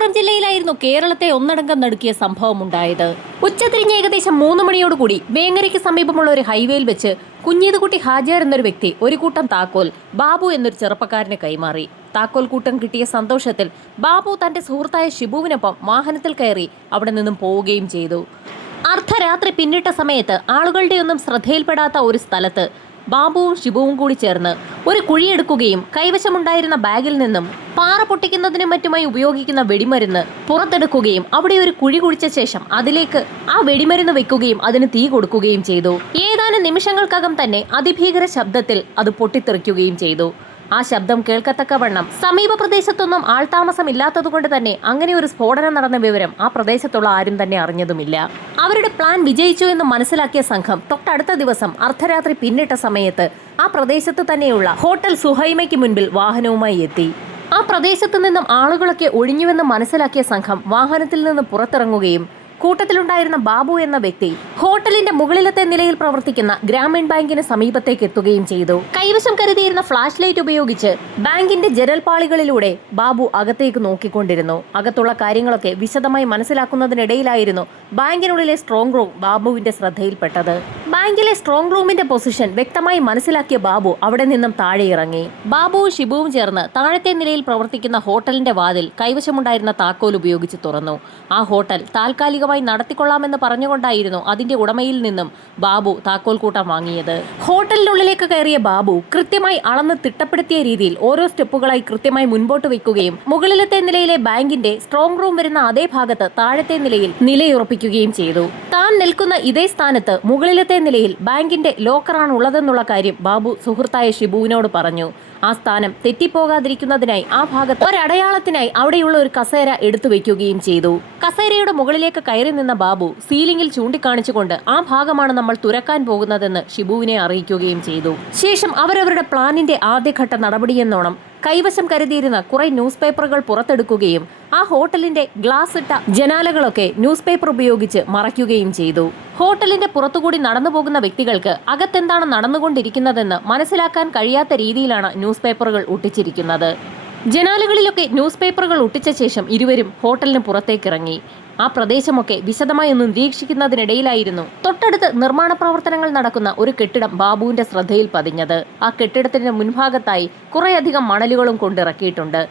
മലപ്പുറം ജില്ലയിലായിരുന്നു കേരളത്തെ ഒന്നടങ്കം നടുക്കിയ സംഭവമുണ്ടായത്. ഉച്ചതിരിഞ്ഞ് ഏകദേശം 3 മണിയോടുകൂടി വേങ്ങരയ്ക്ക് സമീപമുള്ള ഒരു ഹൈവേയിൽ വെച്ച് കുഞ്ഞീതുകുട്ടി ഹാജിയാർ എന്നൊരു വ്യക്തി ഒരു കൂട്ടം താക്കോൽ ബാബു എന്നൊരു ചെറുപ്പക്കാരന് കൈമാറി. താക്കോൽ കൂട്ടം കിട്ടിയ സന്തോഷത്തിൽ ബാബു തന്റെ സുഹൃത്തായ ഷിബുവിനൊപ്പം വാഹനത്തിൽ കയറി അവിടെ നിന്നും പോവുകയും ചെയ്തു. അർദ്ധരാത്രി പിന്നിട്ട സമയത്ത് ആളുകളുടെയൊന്നും ശ്രദ്ധയിൽപ്പെടാത്ത ഒരു സ്ഥലത്ത് ബാബുവും ഷിബുവും കൂടി ചേർന്ന് ഒരു കുഴിയെടുക്കുകയും കൈവശമുണ്ടായിരുന്ന ബാഗിൽ നിന്നും പാറ പൊട്ടിക്കുന്നതിനും മറ്റുമായി ഉപയോഗിക്കുന്ന വെടിമരുന്ന് പുറത്തെടുക്കുകയും അവിടെ ഒരു കുഴി കുഴിച്ച ശേഷം അതിലേക്ക് ആ വെടിമരുന്ന് വെക്കുകയും അതിന് തീ കൊടുക്കുകയും ചെയ്തു. ഏതാനും നിമിഷങ്ങൾക്കകം തന്നെ അതിഭീകര ശബ്ദത്തിൽ അത് പൊട്ടിത്തെറിക്കുകയും ചെയ്തു. ആ ശബ്ദം കേൾക്കത്തക്കവണ്ണം സമീപ പ്രദേശത്തൊന്നും ആൾതാമസം ഇല്ലാത്തതുകൊണ്ട് തന്നെ അങ്ങനെ ഒരു സ്ഫോടനം നടന്ന വിവരം ആ പ്രദേശത്തുള്ള ആരും തന്നെ അറിഞ്ഞതുമില്ല. അവരുടെ പ്ലാൻ വിജയിച്ചു എന്ന് മനസ്സിലാക്കിയ സംഘം തൊട്ടടുത്ത ദിവസം അർദ്ധരാത്രി പിന്നിട്ട സമയത്ത് ആ പ്രദേശത്ത് തന്നെയുള്ള ഹോട്ടൽ സുഹൈമയ്ക്ക് മുൻപിൽ വാഹനവുമായി എത്തി. ആ പ്രദേശത്ത് നിന്നും ആളുകളൊക്കെ ഒഴിഞ്ഞുവെന്ന് മനസ്സിലാക്കിയ സംഘം വാഹനത്തിൽ നിന്ന് പുറത്തിറങ്ങുകയും കൂട്ടത്തിലുണ്ടായിരുന്ന ബാബു എന്ന വ്യക്തി ഹോട്ടലിന്റെ മുകളിലത്തെ നിലയിൽ പ്രവർത്തിക്കുന്ന ഗ്രാമീൺ ബാങ്കിന് സമീപത്തേക്ക് എത്തുകയും ചെയ്തു. കൈവശം കരുതിയിരുന്ന ഫ്ലാഷ് ലൈറ്റ് ഉപയോഗിച്ച് ബാങ്കിന്റെ ജനൽപാളികളിലൂടെ ബാബു അകത്തേക്ക് നോക്കിക്കൊണ്ടിരുന്നു. അകത്തുള്ള കാര്യങ്ങളൊക്കെ വിശദമായി മനസ്സിലാക്കുന്നതിനിടയിലായിരുന്നു ബാങ്കിനുള്ളിലെ സ്ട്രോങ് റൂം ബാബുവിന്റെ ശ്രദ്ധയിൽപ്പെട്ടത്. ബാങ്കിലെ സ്ട്രോങ് റൂമിന്റെ പൊസിഷൻ വ്യക്തമായി മനസ്സിലാക്കിയ ബാബു അവിടെ നിന്നും താഴെ ഇറങ്ങി. ബാബുവും ഷിബുവും ചേർന്ന് താഴത്തെ നിലയിൽ പ്രവർത്തിക്കുന്ന ഹോട്ടലിന്റെ വാതിൽ കൈവശമുണ്ടായിരുന്ന താക്കോൽ ഉപയോഗിച്ച് തുറന്നു. ആ ഹോട്ടൽ താൽക്കാലിക നടത്തിക്കൊള്ളാമെന്ന് പറഞ്ഞുകൊണ്ടായിരുന്നു അതിന്റെ ഉടമയിൽ നിന്നും ബാബു താക്കോൽ കൂട്ടം വാങ്ങിയത്. ഹോട്ടലിനുള്ളിലേക്ക് കയറിയ ബാബു കൃത്യമായി അളന്ന് തിട്ടപ്പെടുത്തിയ രീതിയിൽ ഓരോ സ്റ്റെപ്പുകളായി കൃത്യമായി മുൻപോട്ട് വെക്കുകയും മുകളിലത്തെ നിലയിലെ ബാങ്കിന്റെ സ്ട്രോങ് റൂം വരുന്ന അതേ ഭാഗത്ത് താഴത്തെ നിലയിൽ നിലയുറപ്പിക്കുകയും ചെയ്തു. താൻ നിൽക്കുന്ന ഇതേ സ്ഥാനത്ത് മുകളിലത്തെ നിലയിൽ ബാങ്കിന്റെ ലോക്കറാണ് ഉള്ളതെന്നുള്ള കാര്യം ബാബു സുഹൃത്തായ ഷിബുവിനോട് പറഞ്ഞു. ആ സ്ഥാനം തെറ്റിപ്പോകാതിരിക്കുന്നതിനായി ആ ഭാഗത്ത് ഒരടയാളത്തിനായി അവിടെയുള്ള ഒരു കസേര എടുത്തു വെക്കുകയും ചെയ്തു. കസേരയുടെ മുകളിലേക്ക് കയറി നിന്ന ബാബു സീലിംഗിൽ ചൂണ്ടിക്കാണിച്ചുകൊണ്ട് ആ ഭാഗമാണ് നമ്മൾ തുറക്കാൻ പോകുന്നതെന്ന് ഷിബുവിനെ അറിയിക്കുകയും ചെയ്തു. ശേഷം അവരവരുടെ പ്ലാനിന്റെ ആദ്യഘട്ട നടപടിയെന്നോണം കൈവശം കരുതിയിരുന്ന കുറെ ന്യൂസ് പേപ്പറുകൾ പുറത്തെടുക്കുകയും ആ ഹോട്ടലിന്റെ ഗ്ലാസ് ഇട്ട ജനാലകളൊക്കെ ന്യൂസ് പേപ്പർ ഉപയോഗിച്ച് മറയ്ക്കുകയും ചെയ്തു. ഹോട്ടലിന്റെ പുറത്തുകൂടി നടന്നു പോകുന്ന വ്യക്തികൾക്ക് അകത്തെന്താണ് നടന്നുകൊണ്ടിരിക്കുന്നതെന്ന് മനസ്സിലാക്കാൻ കഴിയാത്ത രീതിയിലാണ് ന്യൂസ് പേപ്പറുകൾ ഒട്ടിച്ചിരിക്കുന്നത്. ജനാലകളിലൊക്കെ ന്യൂസ് പേപ്പറുകൾ ഒട്ടിച്ച ശേഷം ഇരുവരും ഹോട്ടലിന് പുറത്തേക്കിറങ്ങി. ആ പ്രദേശമൊക്കെ വിശദമായി ഒന്ന് നിരീക്ഷിക്കുന്നതിനിടയിലായിരുന്നു തൊട്ടടുത്ത് നിർമ്മാണ പ്രവർത്തനങ്ങൾ നടക്കുന്ന ഒരു കെട്ടിടം ബാബുവിന്റെ ശ്രദ്ധയിൽ പതിഞ്ഞത്. ആ കെട്ടിടത്തിന്റെ മുൻഭാഗത്തായി കുറേയധികം മണലുകളും കൊണ്ടിറക്കിയിട്ടുണ്ട്.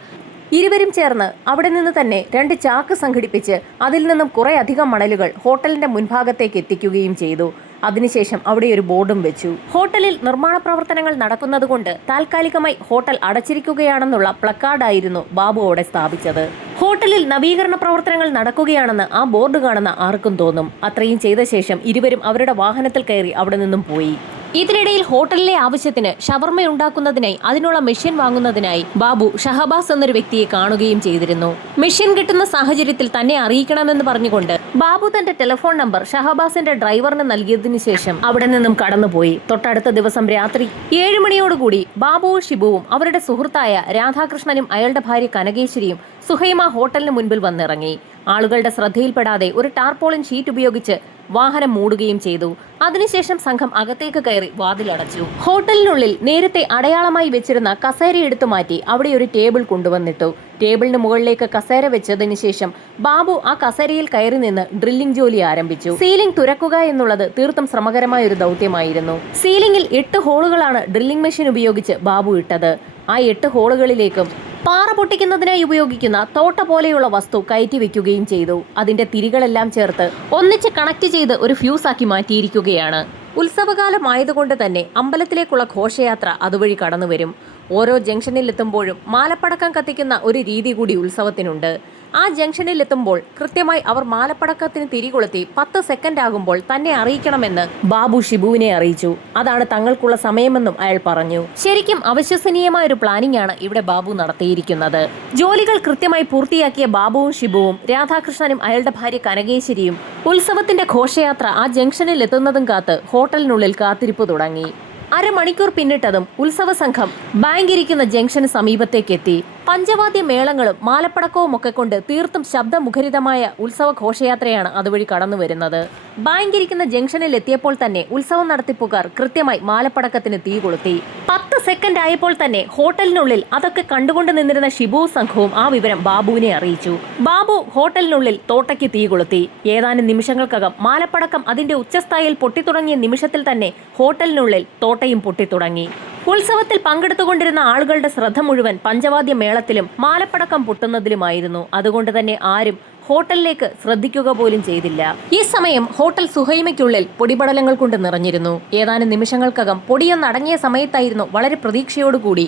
ഇരുവരും ചേർന്ന് അവിടെ നിന്ന് തന്നെ 2 ചാക്ക് സംഘടിപ്പിച്ച് അതിൽ നിന്നും കുറെ അധികം മണലുകൾ ഹോട്ടലിന്റെ മുൻഭാഗത്തേക്ക് എത്തിക്കുകയും ചെയ്തു. അതിനുശേഷം അവിടെ ഒരു ബോർഡും വെച്ചു. ഹോട്ടലിൽ നിർമ്മാണ പ്രവർത്തനങ്ങൾ നടക്കുന്നതുകൊണ്ട് താൽക്കാലികമായി ഹോട്ടൽ അടച്ചിരിക്കുകയാണെന്നുള്ള പ്ലക്കാർഡായിരുന്നു ബാബു അവിടെ സ്ഥാപിച്ചത്. ഹോട്ടലിൽ നവീകരണ പ്രവർത്തനങ്ങൾ നടക്കുകയാണെന്ന് ആ ബോർഡ് കാണുന്ന ആർക്കും തോന്നും. അത്രയും ചെയ്ത ശേഷം ഇരുവരും അവരുടെ വാഹനത്തിൽ കയറി അവിടെ നിന്നും പോയി. ഇതിനിടയിൽ ഹോട്ടലിലെ ആവശ്യത്തിന് ഷവർമ ഉണ്ടാക്കുന്നതിനായി അതിനുള്ള മെഷീൻ വാങ്ങുന്നതിനായി ബാബു ഷഹബാസ് എന്നൊരു വ്യക്തിയെ കാണുകയും ചെയ്തിരുന്നു. മെഷീൻ കിട്ടുന്ന സാഹചര്യത്തിൽ തന്നെ അറിയിക്കണമെന്ന് പറഞ്ഞുകൊണ്ട് ബാബു തന്റെ ടെലിഫോൺ നമ്പർ ഷഹബാസിന്റെ ഡ്രൈവറിന് നൽകിയതിനു ശേഷം അവിടെ നിന്നും കടന്നുപോയി. തൊട്ടടുത്ത ദിവസം രാത്രി 7 മണിയോടുകൂടി ബാബുവും ഷിബുവും അവരുടെ സുഹൃത്തായ രാധാകൃഷ്ണനും അയാളുടെ ഭാര്യ കനകേശ്വരിയും സുഹൈമ ഹോട്ടലിന് മുൻപിൽ വന്നിറങ്ങി. ആളുകളുടെ ശ്രദ്ധയിൽപ്പെടാതെ ഒരു ടാർപോളിൻ ഷീറ്റ് ഉപയോഗിച്ച് വാഹനം മൂടുകയും ചെയ്തു. അതിനുശേഷം സംഘം അകത്തേക്ക് കയറി വാതിലടച്ചു. ഹോട്ടലിനുള്ളിൽ നേരത്തെ അടയാളമായി വെച്ചിരുന്ന കസേര എടുത്തു മാറ്റി അവിടെ ഒരു ടേബിൾ കൊണ്ടുവന്നിട്ടു. ടേബിളിന് മുകളിലേക്ക് കസേര വെച്ചതിന് ശേഷം ബാബു ആ കസേരയിൽ കയറി നിന്ന് ഡ്രില്ലിംഗ് ജോലി ആരംഭിച്ചു. സീലിംഗ് തുരക്കുക എന്നുള്ളത് തീർത്തും ശ്രമകരമായ ഒരു ദൗത്യമായിരുന്നു. സീലിംഗിൽ 8 ഹോളുകളാണ് ഡ്രില്ലിംഗ് മെഷീൻ ഉപയോഗിച്ച് ബാബു ഇട്ടത്. ആ 8 ഹോളുകളിലേക്കും പാറ പൊട്ടിക്കുന്നതിനായി ഉപയോഗിക്കുന്ന തോട്ട പോലെയുള്ള വസ്തു കയറ്റി വെക്കുകയും ചെയ്തു. അതിന്റെ തിരികളെല്ലാം ചേർത്ത് ഒന്നിച്ച് കണക്ട് ചെയ്ത് ഒരു ഫ്യൂസാക്കി മാറ്റിയിരിക്കുകയാണ്. ഉത്സവകാലമായതുകൊണ്ട് തന്നെ അമ്പലത്തിലേക്കുള്ള ഘോഷയാത്ര അതുവഴി കടന്നുവരും. ഓരോ ജംഗ്ഷനിൽ എത്തുമ്പോഴും മാലപ്പടക്കം കത്തിക്കുന്ന ഒരു രീതി കൂടി ഉത്സവത്തിനുണ്ട്. ആ ജംഗ്ഷനിൽ എത്തുമ്പോൾ കൃത്യമായി അവർ മാലപ്പടക്കത്തിന് തിരികൊളുത്തി 10 സെക്കൻഡ് ആകുമ്പോൾ തന്നെ അറിയിക്കണമെന്ന് ബാബു ഷിബുവിനെ അറിയിച്ചു. അതാണ് തങ്ങൾക്കുള്ള സമയമെന്നും അയാൾ പറഞ്ഞു. ശരിക്കും അവിശ്വസനീയമായ ഒരു പ്ലാനിംഗ് ആണ് ഇവിടെ ബാബു നടത്തിയിരിക്കുന്നത്. ജോലികൾ കൃത്യമായി പൂർത്തിയാക്കിയ ബാബുവും ഷിബുവും രാധാകൃഷ്ണനും അയാളുടെ ഭാര്യ കനകേശ്വരിയും ഉത്സവത്തിന്റെ ഘോഷയാത്ര ആ ജംഗ്ഷനിൽ എത്തുന്നതും കാത്ത് ഹോട്ടലിനുള്ളിൽ കാത്തിരിപ്പ് തുടങ്ങി. അരമണിക്കൂർ പിന്നിട്ടതും ഉത്സവ സംഘം ബാങ്ക് ഇരിക്കുന്ന ജംഗ്ഷന് സമീപത്തേക്കെത്തി. പഞ്ചവാദ്യ മേളങ്ങളും മാലപ്പടക്കവും ഒക്കെ കൊണ്ട് തീർത്തും ശബ്ദമുഖരിതമായ ഉത്സവ ഘോഷയാത്രയാണ് അതുവഴി കടന്നു വരുന്നത്. ബാങ്ക് ഇരിക്കുന്ന ജംഗ്ഷനിൽ എത്തിയപ്പോൾ തന്നെ ഉത്സവം നടത്തിപ്പുകാർ കൃത്യമായി മാലപ്പടക്കത്തിന് തീ കൊളുത്തി. 10 സെക്കൻഡ് ആയപ്പോൾ തന്നെ ഹോട്ടലിനുള്ളിൽ അതൊക്കെ കണ്ടുകൊണ്ട് നിന്നിരുന്ന ഷിബു സംഘവും ആ വിവരം ബാബുവിനെ അറിയിച്ചു. ബാബു ഹോട്ടലിനുള്ളിൽ തോട്ടയ്ക്ക് തീ കൊളുത്തി. ഏതാനും നിമിഷങ്ങൾക്കകം മാലപ്പടക്കം അതിന്റെ ഉച്ചസ്ഥായിയിൽ പൊട്ടിത്തുടങ്ങിയ നിമിഷത്തിൽ തന്നെ ഹോട്ടലിനുള്ളിൽ തോട്ടയും പൊട്ടിത്തുടങ്ങി. ഉത്സവത്തിൽ പങ്കെടുത്തുകൊണ്ടിരുന്ന ആളുകളുടെ ശ്രദ്ധ മുഴുവൻ പഞ്ചവാദ്യ മേളത്തിലും മാലപ്പടക്കം പൊട്ടുന്നതിലുമായിരുന്നു. അതുകൊണ്ട് തന്നെ ആരും ഹോട്ടലിലേക്ക് ശ്രദ്ധിക്കുക പോലും ചെയ്തില്ല. ഈ സമയം ഹോട്ടൽ സുഹൈമയ്ക്കുള്ളിൽ പൊടിപടലങ്ങൾ കൊണ്ട് നിറഞ്ഞിരുന്നു. ഏതാനും നിമിഷങ്ങൾക്കകം പൊടിയൊന്നടങ്ങിയ സമയത്തായിരുന്നു വളരെ പ്രതീക്ഷയോടുകൂടി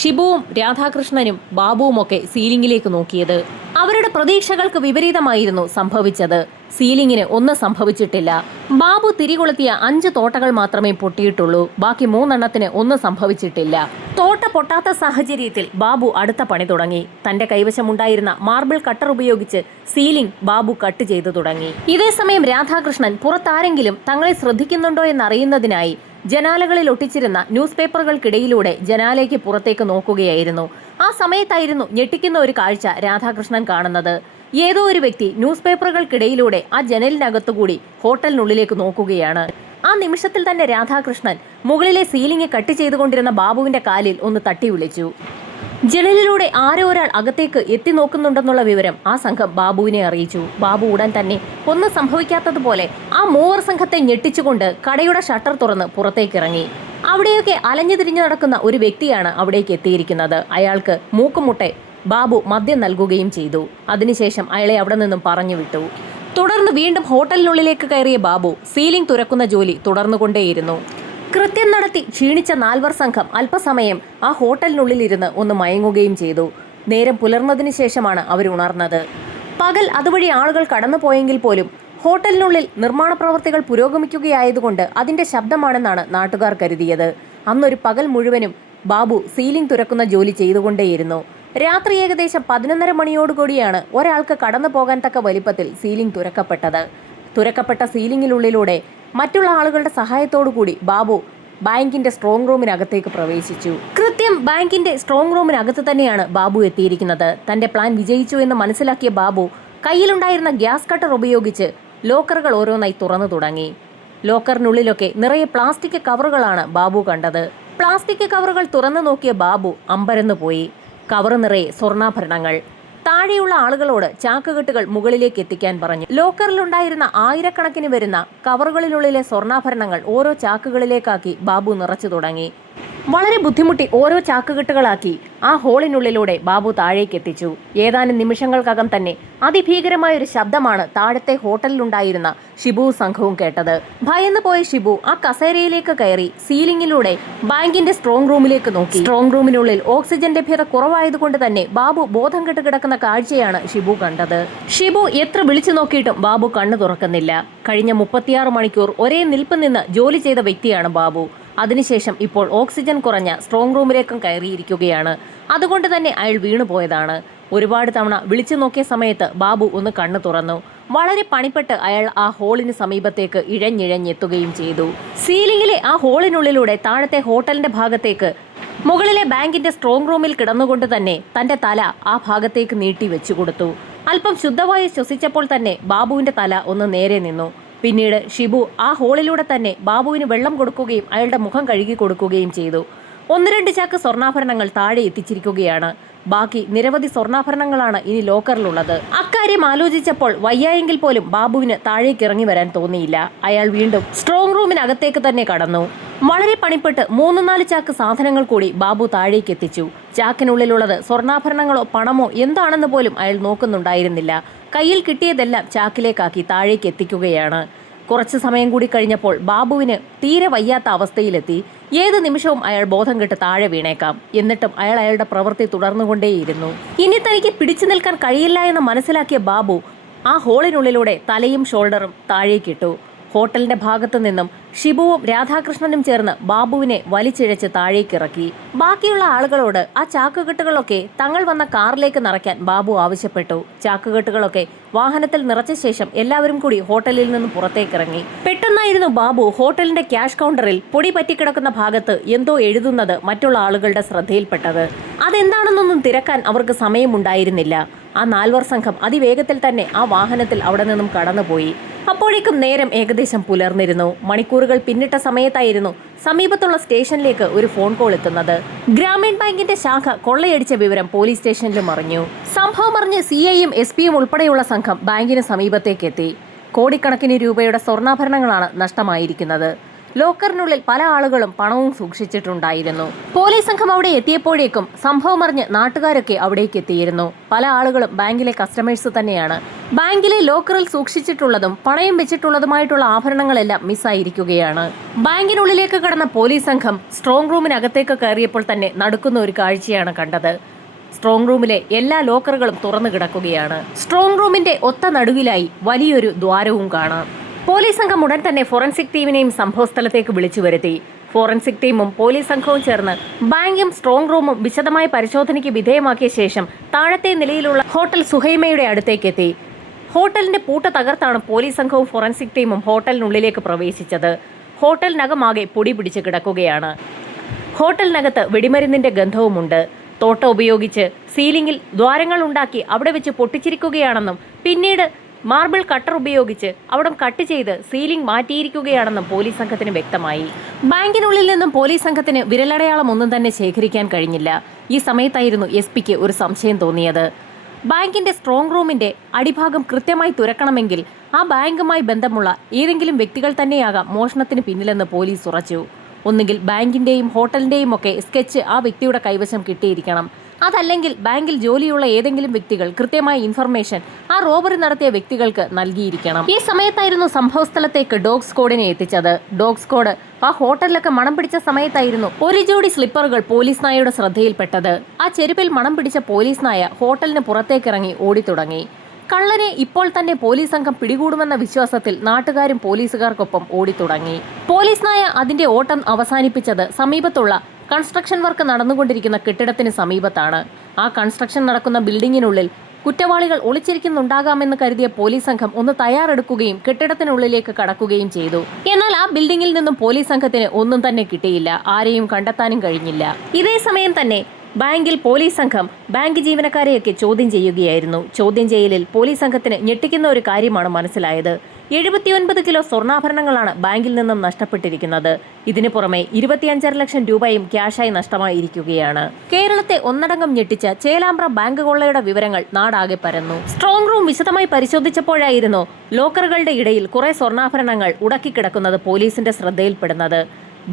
ഷിബുവും രാധാകൃഷ്ണനും ബാബുവുമൊക്കെ സീലിംഗിലേക്ക് നോക്കിയത്. അവരുടെ പ്രതീക്ഷകൾക്ക് വിപരീതമായിരുന്നു സംഭവിച്ചത്. സീലിംഗിന് ഒന്നും സംഭവിച്ചിട്ടില്ല. ബാബു തിരികൊളുത്തിയ 5 തോട്ടകൾ മാത്രമേ പൊട്ടിയിട്ടുള്ളൂ. ബാക്കി 3 എണ്ണത്തിന് ഒന്നും സംഭവിച്ചിട്ടില്ല. തോട്ട പൊട്ടാത്ത സാഹചര്യത്തിൽ ബാബു അടുത്ത പണി തുടങ്ങി. തന്റെ കൈവശമുണ്ടായിരുന്ന മാർബിൾ കട്ടർ ഉപയോഗിച്ച് സീലിംഗ് ബാബു കട്ട് ചെയ്തു തുടങ്ങി. ഇതേസമയം രാധാകൃഷ്ണൻ പുറത്താരെങ്കിലും തങ്ങളെ ശ്രദ്ധിക്കുന്നുണ്ടോ എന്നറിയുന്നതിനായി ജനാലകളിൽ ഒട്ടിച്ചിരുന്ന ന്യൂസ് പേപ്പറുകൾക്കിടയിലൂടെ ജനാലയ്ക്ക് പുറത്തേക്ക് നോക്കുകയായിരുന്നു. ആ സമയത്തായിരുന്നു ഞെട്ടിക്കുന്ന ഒരു കാഴ്ച രാധാകൃഷ്ണൻ കാണുന്നത്. ഏതോ ഒരു വ്യക്തി ന്യൂസ് പേപ്പറുകൾക്കിടയിലൂടെ ആ ജനലിനകത്തുകൂടി ഹോട്ടലിനുള്ളിലേക്ക് നോക്കുകയാണ്. ആ നിമിഷത്തിൽ തന്നെ രാധാകൃഷ്ണൻ മുകളിലെ സീലിംഗ് കട്ട് ചെയ്തുകൊണ്ടിരുന്ന ബാബുവിന്റെ കാലിൽ ഒന്ന് തട്ടി വിളിച്ചു. ജനലിലൂടെ ആരോ ഒരാൾ അകത്തേക്ക് എത്തി നോക്കുന്നുണ്ടെന്നുള്ള വിവരം ആ സംഘം ബാബുവിനെ അറിയിച്ചു. ബാബു ഉടൻ തന്നെ ഒന്നും സംഭവിക്കാത്തതുപോലെ ആ മൂവർ സംഘത്തെ ഞെട്ടിച്ചുകൊണ്ട് കടയുടെ ഷട്ടർ തുറന്ന് പുറത്തേക്കിറങ്ങി. അവിടെയൊക്കെ അലഞ്ഞു തിരിഞ്ഞു നടക്കുന്ന ഒരു വ്യക്തിയാണ് അവിടേക്ക് എത്തിയിരിക്കുന്നത്. അയാൾക്ക് മൂക്കുമുട്ടെ ബാബു മദ്യം നൽകുകയും ചെയ്തു. അതിനുശേഷം അയാളെ അവിടെ നിന്നും പറഞ്ഞു വിട്ടു. തുടർന്ന് വീണ്ടും ഹോട്ടലിനുള്ളിലേക്ക് കയറിയ ബാബു സീലിംഗ് തുറക്കുന്ന ജോലി തുടർന്നുകൊണ്ടേയിരുന്നു. കൃത്യം നടത്തി ക്ഷീണിച്ച 4 സംഘം അല്പസമയം ആ ഹോട്ടലിനുള്ളിലിരുന്ന് ഒന്ന് മയങ്ങുകയും ചെയ്തു. നേരം പുലർന്നതിന് ശേഷമാണ് അവർ ഉണർന്നത്. പകൽ അതുവഴി ആളുകൾ കടന്നുപോയെങ്കിൽ പോലും ഹോട്ടലിനുള്ളിൽ നിർമ്മാണ പ്രവർത്തികൾ പുരോഗമിക്കുകയായതുകൊണ്ട് അതിന്റെ ശബ്ദമാണെന്നാണ് നാട്ടുകാർ കരുതിയത്. അന്നൊരു പകൽ മുഴുവനും ബാബു സീലിംഗ് തുറക്കുന്ന ജോലി ചെയ്തുകൊണ്ടേയിരുന്നു. രാത്രി ഏകദേശം 11:30 മണിയോടുകൂടിയാണ് ഒരാൾക്ക് കടന്നു പോകാൻ തക്ക വലിപ്പത്തിൽ സീലിംഗ് തുറക്കപ്പെട്ടത്. തുറക്കപ്പെട്ട സീലിംഗിനുള്ളിലൂടെ മറ്റുള്ള ആളുകളുടെ സഹായത്തോടുകൂടി ബാബു ബാങ്കിന്റെ സ്ട്രോങ് റൂമിനകത്തേക്ക് പ്രവേശിച്ചു. കൃത്യം ബാങ്കിന്റെ സ്ട്രോങ് റൂമിനകത്ത് തന്നെയാണ് ബാബു എത്തിയിരിക്കുന്നത്. തന്റെ പ്ലാൻ വിജയിച്ചു എന്ന് മനസ്സിലാക്കിയ ബാബു കയ്യിലുണ്ടായിരുന്ന ഗ്യാസ് കട്ടർ ഉപയോഗിച്ച് ലോക്കറുകൾ ഓരോന്നായി തുറന്നു തുടങ്ങി. ലോക്കറിനുള്ളിലൊക്കെ നിറയെ പ്ലാസ്റ്റിക് കവറുകളാണ് ബാബു കണ്ടത്. പ്ലാസ്റ്റിക് കവറുകൾ തുറന്നു നോക്കിയ ബാബു അമ്പരന്നു പോയി. കവറ് നിറയെ സ്വർണ്ണാഭരണങ്ങൾ. താഴെയുള്ള ആളുകളോട് ചാക്കുകെട്ടുകൾ മുകളിലേക്ക് എത്തിക്കാൻ പറഞ്ഞു. ലോക്കറിലുണ്ടായിരുന്ന ആയിരക്കണക്കിന് വരുന്ന കവറുകളിനുള്ളിലെ സ്വർണ്ണാഭരണങ്ങൾ ഓരോ ചാക്കുകളിലേക്കാക്കി ബാബു നിറച്ചു തുടങ്ങി. വളരെ ബുദ്ധിമുട്ടി ഓരോ ചാക്കുകെട്ടുകളാക്കി ആ ഹോളിനുള്ളിലൂടെ ബാബു താഴേക്ക് എത്തിച്ചു. ഏതാനും നിമിഷങ്ങൾക്കകം തന്നെ അതിഭീകരമായൊരു ശബ്ദമാണ് താഴത്തെ ഹോട്ടലിലുണ്ടായിരുന്ന ഷിബു സംഘവും കേട്ടത്. ഭയന്നു പോയ ഷിബു ആ കസേരയിലേക്ക് കയറി സീലിംഗിലൂടെ ബാങ്കിന്റെ സ്ട്രോങ് റൂമിലേക്ക് നോക്കി. സ്ട്രോങ് റൂമിനുള്ളിൽ ഓക്സിജൻ ലഭ്യത കുറവായതുകൊണ്ട് തന്നെ ബാബു ബോധം കെട്ട് കിടക്കുന്ന കാഴ്ചയാണ് ഷിബു കണ്ടത്. ഷിബു എത്ര വിളിച്ചു നോക്കിയിട്ടും ബാബു കണ്ണു തുറക്കുന്നില്ല. കഴിഞ്ഞ 36 മണിക്കൂർ ഒരേ നിൽപ്പ് നിന്ന് ജോലി ചെയ്ത വ്യക്തിയാണ് ബാബു. അതിനുശേഷം ഇപ്പോൾ ഓക്സിജൻ കുറഞ്ഞ സ്ട്രോങ് റൂമിലേക്കും കയറിയിരിക്കുകയാണ്. അതുകൊണ്ട് തന്നെ അയാൾ വീണുപോയതാണ്. ഒരുപാട് തവണ വിളിച്ചു നോക്കിയ സമയത്ത് ബാബു ഒന്ന് കണ്ണു തുറന്നു. വളരെ പണിപ്പെട്ട് അയാൾ ആ ഹോളിന് സമീപത്തേക്ക് ഇഴഞ്ഞിഴഞ്ഞെത്തുകയും ചെയ്തു. സീലിംഗിലെ ആ ഹോളിനുള്ളിലൂടെ താഴത്തെ ഹോട്ടലിന്റെ ഭാഗത്തേക്ക് മുകളിലെ ബാങ്കിന്റെ സ്ട്രോങ് റൂമിൽ കിടന്നുകൊണ്ട് തന്നെ തന്റെ തല ആ ഭാഗത്തേക്ക് നീട്ടി വെച്ചു കൊടുത്തു. അല്പം ശുദ്ധവായു ശ്വസിച്ചപ്പോൾ തന്നെ ബാബുവിന്റെ തല ഒന്ന് നേരെ നിന്നു. പിന്നീട് ഷിബു ആ ഹോളിലൂടെ തന്നെ ബാബുവിന് വെള്ളം കൊടുക്കുകയും അയാളുടെ മുഖം കഴുകി കൊടുക്കുകയും ചെയ്തു. 1-2 ചാക്ക് സ്വർണ്ണാഭരണങ്ങൾ താഴെ എത്തിച്ചിരിക്കുകയാണ്. ബാക്കി നിരവധി സ്വർണ്ണാഭരണങ്ങളാണ് ഇനി ലോക്കറിലുള്ളത്. അക്കാര്യം ആലോചിച്ചപ്പോൾ വയ്യായെങ്കിൽ പോലും ബാബുവിന് താഴേക്ക് ഇറങ്ങി വരാൻ തോന്നിയില്ല. അയാൾ വീണ്ടും സ്ട്രോങ് റൂമിനകത്തേക്ക് തന്നെ കടന്നു. വളരെ പണിപ്പെട്ട് 3-4 ചാക്ക് സാധനങ്ങൾ കൂടി ബാബു താഴേക്ക് എത്തിച്ചു. ചാക്കിനുള്ളിലുള്ളത് സ്വർണ്ണാഭരണങ്ങളോ പണമോ എന്താണെന്ന് പോലും അയാൾ നോക്കുന്നുണ്ടായിരുന്നില്ല. കയ്യിൽ കിട്ടിയതെല്ലാം ചാക്കിലേക്കാക്കി താഴേക്ക് എത്തിക്കുകയാണ്. കുറച്ചു സമയം കൂടി കഴിഞ്ഞപ്പോൾ ബാബുവിന് തീരെ വയ്യാത്ത അവസ്ഥയിലെത്തി. ഏത് നിമിഷവും അയാൾ ബോധം കെട്ട് താഴെ വീണേക്കാം. എന്നിട്ടും അയാൾ അയാളുടെ പ്രവൃത്തി തുടർന്നുകൊണ്ടേയിരുന്നു. ഇനി തനിക്ക് പിടിച്ചു നിൽക്കാൻ കഴിയില്ല എന്ന് മനസ്സിലാക്കിയ ബാബു ആ ഹോളിനുള്ളിലൂടെ തലയും ഷോൾഡറും താഴേക്കിട്ടു. ഹോട്ടലിന്റെ ഭാഗത്തു നിന്നും ഷിബുവും രാധാകൃഷ്ണനും ചേർന്ന് ബാബുവിനെ വലിച്ചിഴച്ച് താഴേക്കിറക്കി. ബാക്കിയുള്ള ആളുകളോട് ആ ചാക്കുകെട്ടുകളൊക്കെ തങ്ങൾ വന്ന കാറിലേക്ക് നിറയ്ക്കാൻ ബാബു ആവശ്യപ്പെട്ടു. ചാക്കുകെട്ടുകളൊക്കെ വാഹനത്തിൽ നിറച്ച ശേഷം എല്ലാവരും കൂടി ഹോട്ടലിൽ നിന്ന് പുറത്തേക്കിറങ്ങി. പെട്ടെന്നായിരുന്നു ബാബു ഹോട്ടലിന്റെ ക്യാഷ് കൗണ്ടറിൽ പൊടി പറ്റിക്കിടക്കുന്ന ഭാഗത്ത് എന്തോ എഴുതുന്നത് മറ്റുള്ള ആളുകളുടെ ശ്രദ്ധയിൽപ്പെട്ടത്. അതെന്താണെന്നൊന്നും തിരക്കാൻ അവർക്ക് സമയമുണ്ടായിരുന്നില്ല. ആ നാൽവർ സംഘം അതിവേഗത്തിൽ തന്നെ ആ വാഹനത്തിൽ അവിടെ നിന്നും കടന്നുപോയി. അപ്പോഴേക്കും നേരം ഏകദേശം പുലർന്നിരുന്നു. മണിക്കൂറുകൾ പിന്നിട്ട സമയത്തായിരുന്നു സമീപത്തുള്ള സ്റ്റേഷനിലേക്ക് ഒരു ഫോൺ കോൾ എത്തുന്നത്. ഗ്രാമീൺ ബാങ്കിന്റെ ശാഖ കൊള്ളയടിച്ച വിവരം പോലീസ് സ്റ്റേഷനിലും അറിഞ്ഞു. സംഭവം അറിഞ്ഞ് സിഐയും SP-യും ഉൾപ്പെടെയുള്ള സംഘം ബാങ്കിന് സമീപത്തേക്ക് എത്തി. കോടിക്കണക്കിന് രൂപയുടെ സ്വർണ്ണാഭരണങ്ങളാണ് നഷ്ടമായിരിക്കുന്നത്. ലോക്കറിനുള്ളിൽ പല ആളുകളും പണവും സൂക്ഷിച്ചിട്ടുണ്ടായിരുന്നു. പോലീസ് സംഘം അവിടെ എത്തിയപ്പോഴേക്കും സംഭവം അറിഞ്ഞ് നാട്ടുകാരൊക്കെ അവിടേക്ക് എത്തിയിരുന്നു. പല ആളുകളും ബാങ്കിലെ കസ്റ്റമേഴ്സ് തന്നെയാണ്. ബാങ്കിലെ ലോക്കറിൽ സൂക്ഷിച്ചിട്ടുള്ളതും പണയം വെച്ചിട്ടുള്ളതുമായിട്ടുള്ള ആഭരണങ്ങളെല്ലാം മിസ്സായിരിക്കുകയാണ്. ബാങ്കിനുള്ളിലേക്ക് കടന്ന പോലീസ് സംഘം സ്ട്രോങ് റൂമിനകത്തേക്ക് കയറിയപ്പോൾ തന്നെ നടക്കുന്ന ഒരു കാഴ്ചയാണ് കണ്ടത്. സ്ട്രോങ് റൂമിലെ എല്ലാ ലോക്കറുകളും തുറന്നു കിടക്കുകയാണ്. സ്ട്രോങ് റൂമിന്റെ ഒത്ത നടുവിലായി വലിയൊരു ദ്വാരവും കാണാം. പോലീസ് സംഘം ഉടൻ തന്നെ ഫോറൻസിക് ടീമിനെയും സംഭവസ്ഥലത്തേക്ക് വിളിച്ചു വരുത്തി. ഫോറൻസിക് ടീമും പോലീസ് സംഘവും ചേർന്ന് ബാങ്കും സ്ട്രോങ് റൂമും വിശദമായ പരിശോധനയ്ക്ക് വിധേയമാക്കിയ ശേഷം താഴത്തെ നിലയിലുള്ള ഹോട്ടൽ സുഹൈമയുടെ അടുത്തേക്ക് എത്തി. ഹോട്ടലിന്റെ പൂട്ട് തകർത്താണ് പോലീസ് സംഘവും ഫോറൻസിക് ടീമും ഹോട്ടലിനുള്ളിലേക്ക് പ്രവേശിച്ചത്. ഹോട്ടലിനകമാകെ പൊടി പിടിച്ച് കിടക്കുകയാണ്. ഹോട്ടലിനകത്ത് വെടിമരുന്നിന്റെ ഗന്ധവുമുണ്ട്. തോട്ട ഉപയോഗിച്ച് സീലിംഗിൽ ദ്വാരങ്ങൾ ഉണ്ടാക്കി അവിടെ വെച്ച് പൊട്ടിച്ചിരിക്കുകയാണെന്നും പിന്നീട് മാർബിൾ കട്ടർ ഉപയോഗിച്ച് അവിടം കട്ട് ചെയ്ത് സീലിംഗ് മാറ്റിയിരിക്കുകയാണെന്നും പോലീസ് സംഘത്തിന് വ്യക്തമായി. ബാങ്കിനുള്ളിൽ നിന്നും പോലീസ് സംഘത്തിന് വിരലടയാളം ഒന്നും തന്നെ ശേഖരിക്കാൻ കഴിഞ്ഞില്ല. ഈ സമയത്തായിരുന്നു SP-ക്ക് ഒരു സംശയം തോന്നിയത്. ബാങ്കിന്റെ സ്ട്രോങ് റൂമിന്റെ അടിഭാഗം കൃത്യമായി തുറക്കണമെങ്കിൽ ആ ബാങ്കുമായി ബന്ധമുള്ള ഏതെങ്കിലും വ്യക്തികൾ തന്നെയാകാം മോഷണത്തിന് പിന്നിലെന്ന് പോലീസ് ഉറച്ചു. ഒന്നുകിൽ ബാങ്കിന്റെയും ഹോട്ടലിന്റെയും ഒക്കെ സ്കെച്ച് ആ വ്യക്തിയുടെ കൈവശം കിട്ടിയിരിക്കണം. അതല്ലെങ്കിൽ ബാങ്കിൽ ജോലിയുള്ള ഏതെങ്കിലും വ്യക്തികൾ കൃത്യമായ ഇൻഫർമേഷൻ ആ റോബറി നടത്തിയ വ്യക്തികൾക്ക് നൽകിയിരിക്കണം. ഈ സമയത്തായിരുന്നു സംഭവസ്ഥലത്തേക്ക് ഡോഗ് സ്ക്വാഡിനെ എത്തിച്ചത്. ഡോഗ് സ്ക്വാഡ് ആ ഹോട്ടലിലൊക്കെ മണം പിടിച്ച സമയത്തായിരുന്നു ഒരു ജോഡി സ്ലിപ്പറുകൾ പോലീസ് നായയുടെ ശ്രദ്ധയിൽപ്പെട്ടത്. ആ ചെരുപ്പിൽ മണം പിടിച്ച പോലീസ് നായ ഹോട്ടലിന് പുറത്തേക്കിറങ്ങി ഓടിത്തുടങ്ങി. കള്ളനെ ഇപ്പോൾ തന്നെ പോലീസ് സംഘം പിടികൂടുമെന്ന വിശ്വാസത്തിൽ നാട്ടുകാരും പോലീസുകാർക്കൊപ്പം ഓടിത്തുടങ്ങി. പോലീസ് നായ അതിന്റെ ഓട്ടം അവസാനിപ്പിച്ചത് സമീപത്തുള്ള കൺസ്ട്രക്ഷൻ വർക്ക് നടന്നുകൊണ്ടിരിക്കുന്ന കെട്ടിടത്തിന് സമീപത്താണ്. ആ കൺസ്ട്രക്ഷൻ നടക്കുന്ന ബിൽഡിങ്ങിനുള്ളിൽ കുറ്റവാളികൾ ഒളിച്ചിരിക്കുന്നുണ്ടാകാമെന്ന് കരുതിയ പോലീസ് സംഘം ഒന്ന് തയ്യാറെടുക്കുകയും കെട്ടിടത്തിനുള്ളിലേക്ക് കടക്കുകയും ചെയ്തു. എന്നാൽ ആ ബിൽഡിങ്ങിൽ നിന്നും പോലീസ് സംഘത്തിന് ഒന്നും തന്നെ കിട്ടിയില്ല. ആരെയും കണ്ടെത്താനും കഴിഞ്ഞില്ല. ഇതേ സമയം തന്നെ ബാങ്കിൽ പോലീസ് സംഘം ബാങ്ക് ജീവനക്കാരെയൊക്കെ ചോദ്യം ചെയ്യുകയായിരുന്നു. ചോദ്യം ചെയ്യലിൽ പോലീസ് സംഘത്തിന് ഞെട്ടിക്കുന്ന ഒരു കാര്യമാണ് മനസ്സിലായത്. 79 കിലോ സ്വർണ്ണാഭരണങ്ങളാണ് ബാങ്കിൽ നിന്നും നഷ്ടപ്പെട്ടിരിക്കുന്നത്. ഇതിനു പുറമെ 25.5 ലക്ഷം രൂപയും ക്യാഷായി നഷ്ടമായിരിക്കുകയാണ്. കേരളത്തെ ഒന്നടങ്കം ഞെട്ടിച്ച ചേലാമ്പ്ര ബാങ്ക് കൊള്ളയുടെ വിവരങ്ങൾ നാടാകെ പരന്നു. സ്ട്രോങ് റൂം വിശദമായി പരിശോധിച്ചപ്പോഴായിരുന്നു ലോക്കറുകളുടെ ഇടയിൽ കുറെ സ്വർണ്ണാഭരണങ്ങൾ ഉടക്കിക്കിടക്കുന്നത് പോലീസിന്റെ ശ്രദ്ധയിൽപ്പെടുന്നത്.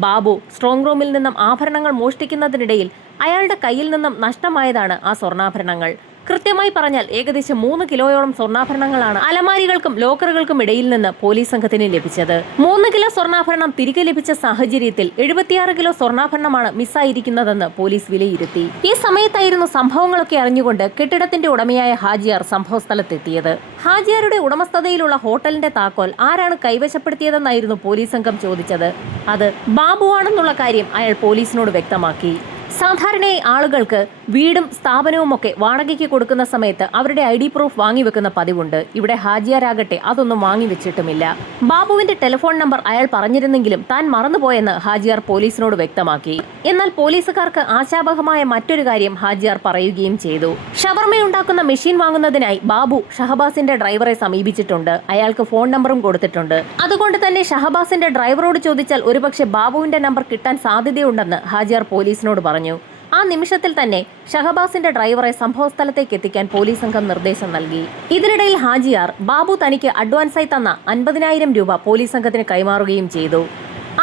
ബാബു സ്ട്രോങ് റൂമിൽ നിന്നും ആഭരണങ്ങൾ മോഷ്ടിക്കുന്നതിനിടയിൽ അയാളുടെ കയ്യിൽ നിന്നും നഷ്ടമായതാണ് ആ സ്വർണ്ണാഭരണങ്ങൾ. കൃത്യമായി പറഞ്ഞാൽ ഏകദേശം 3 കിലോയോളം സ്വർണ്ണാഭരണങ്ങളാണ് അലമാരികൾക്കും ലോക്കറുകൾക്കും ഇടയിൽ നിന്ന് പോലീസ് സംഘത്തിന് ലഭിച്ചത്. 3 കിലോ സ്വർണ്ണാഭരണം തിരികെ ലഭിച്ച സാഹചര്യത്തിൽ 76 കിലോ സ്വർണ്ണാഭരണമാണ് മിസ്സായിരിക്കുന്നതെന്ന് പോലീസ് വിലയിരുത്തി. ഈ സമയത്തായിരുന്നു സംഭവങ്ങളൊക്കെ അറിഞ്ഞുകൊണ്ട് കെട്ടിടത്തിന്റെ ഉടമയായ ഹാജിയാർ സംഭവസ്ഥലത്തെത്തിയത്. ഹാജിയാരുടെ ഉടമസ്ഥതയിലുള്ള ഹോട്ടലിന്റെ താക്കോൽ ആരാണ് കൈവശപ്പെടുത്തിയതെന്നായിരുന്നു പോലീസ് സംഘം ചോദിച്ചത്. അത് ബാബുവാണെന്നുള്ള കാര്യം അയാൾ പോലീസിനോട് വ്യക്തമാക്കി. സാധാരണയായി ആളുകൾക്ക് വീടും സ്ഥാപനവും ഒക്കെ വാടകയ്ക്ക് കൊടുക്കുന്ന സമയത്ത് അവരുടെ ID പ്രൂഫ് വാങ്ങിവെക്കുന്ന പതിവുണ്ട്. ഇവിടെ ഹാജിയാരാകട്ടെ അതൊന്നും വാങ്ങിവെച്ചിട്ടുമില്ല. ബാബുവിന്റെ ടെലിഫോൺ നമ്പർ അയാൾ പറഞ്ഞിരുന്നെങ്കിലും താൻ മറന്നുപോയെന്ന് ഹാജിയാർ പോലീസിനോട് വ്യക്തമാക്കി. എന്നാൽ പോലീസുകാർക്ക് ആശാവഹമായ മറ്റൊരു കാര്യം ഹാജിയാർ പറയുകയും ചെയ്തു. ഷവർമയുണ്ടാക്കുന്ന മെഷീൻ വാങ്ങുന്നതിനായി ബാബു ഷഹബാസിന്റെ ഡ്രൈവറെ സമീപിച്ചിട്ടുണ്ട്. അയാൾക്ക് ഫോൺ നമ്പറും കൊടുത്തിട്ടുണ്ട്. അതുകൊണ്ട് തന്നെ ഷഹബാസിന്റെ ഡ്രൈവറോട് ചോദിച്ചാൽ ഒരുപക്ഷെ ബാബുവിന്റെ നമ്പർ കിട്ടാൻ സാധ്യതയുണ്ടെന്ന് ഹാജിയാർ പോലീസിനോട് പറഞ്ഞു. ആ നിമിഷത്തിൽ തന്നെ ഷഹബാസിന്റെ ഡ്രൈവറെ സംഭവസ്ഥലത്തേക്ക് എത്തിക്കാൻ പോലീസ് സംഘം നിർദ്ദേശം നൽകി. ഇതിനിടയിൽ ഹാജിയാർ ബാബു തനിക്ക് അഡ്വാൻസായി തന്ന 50,000 രൂപ പോലീസ് സംഘത്തിന് കൈമാറുകയും ചെയ്തു.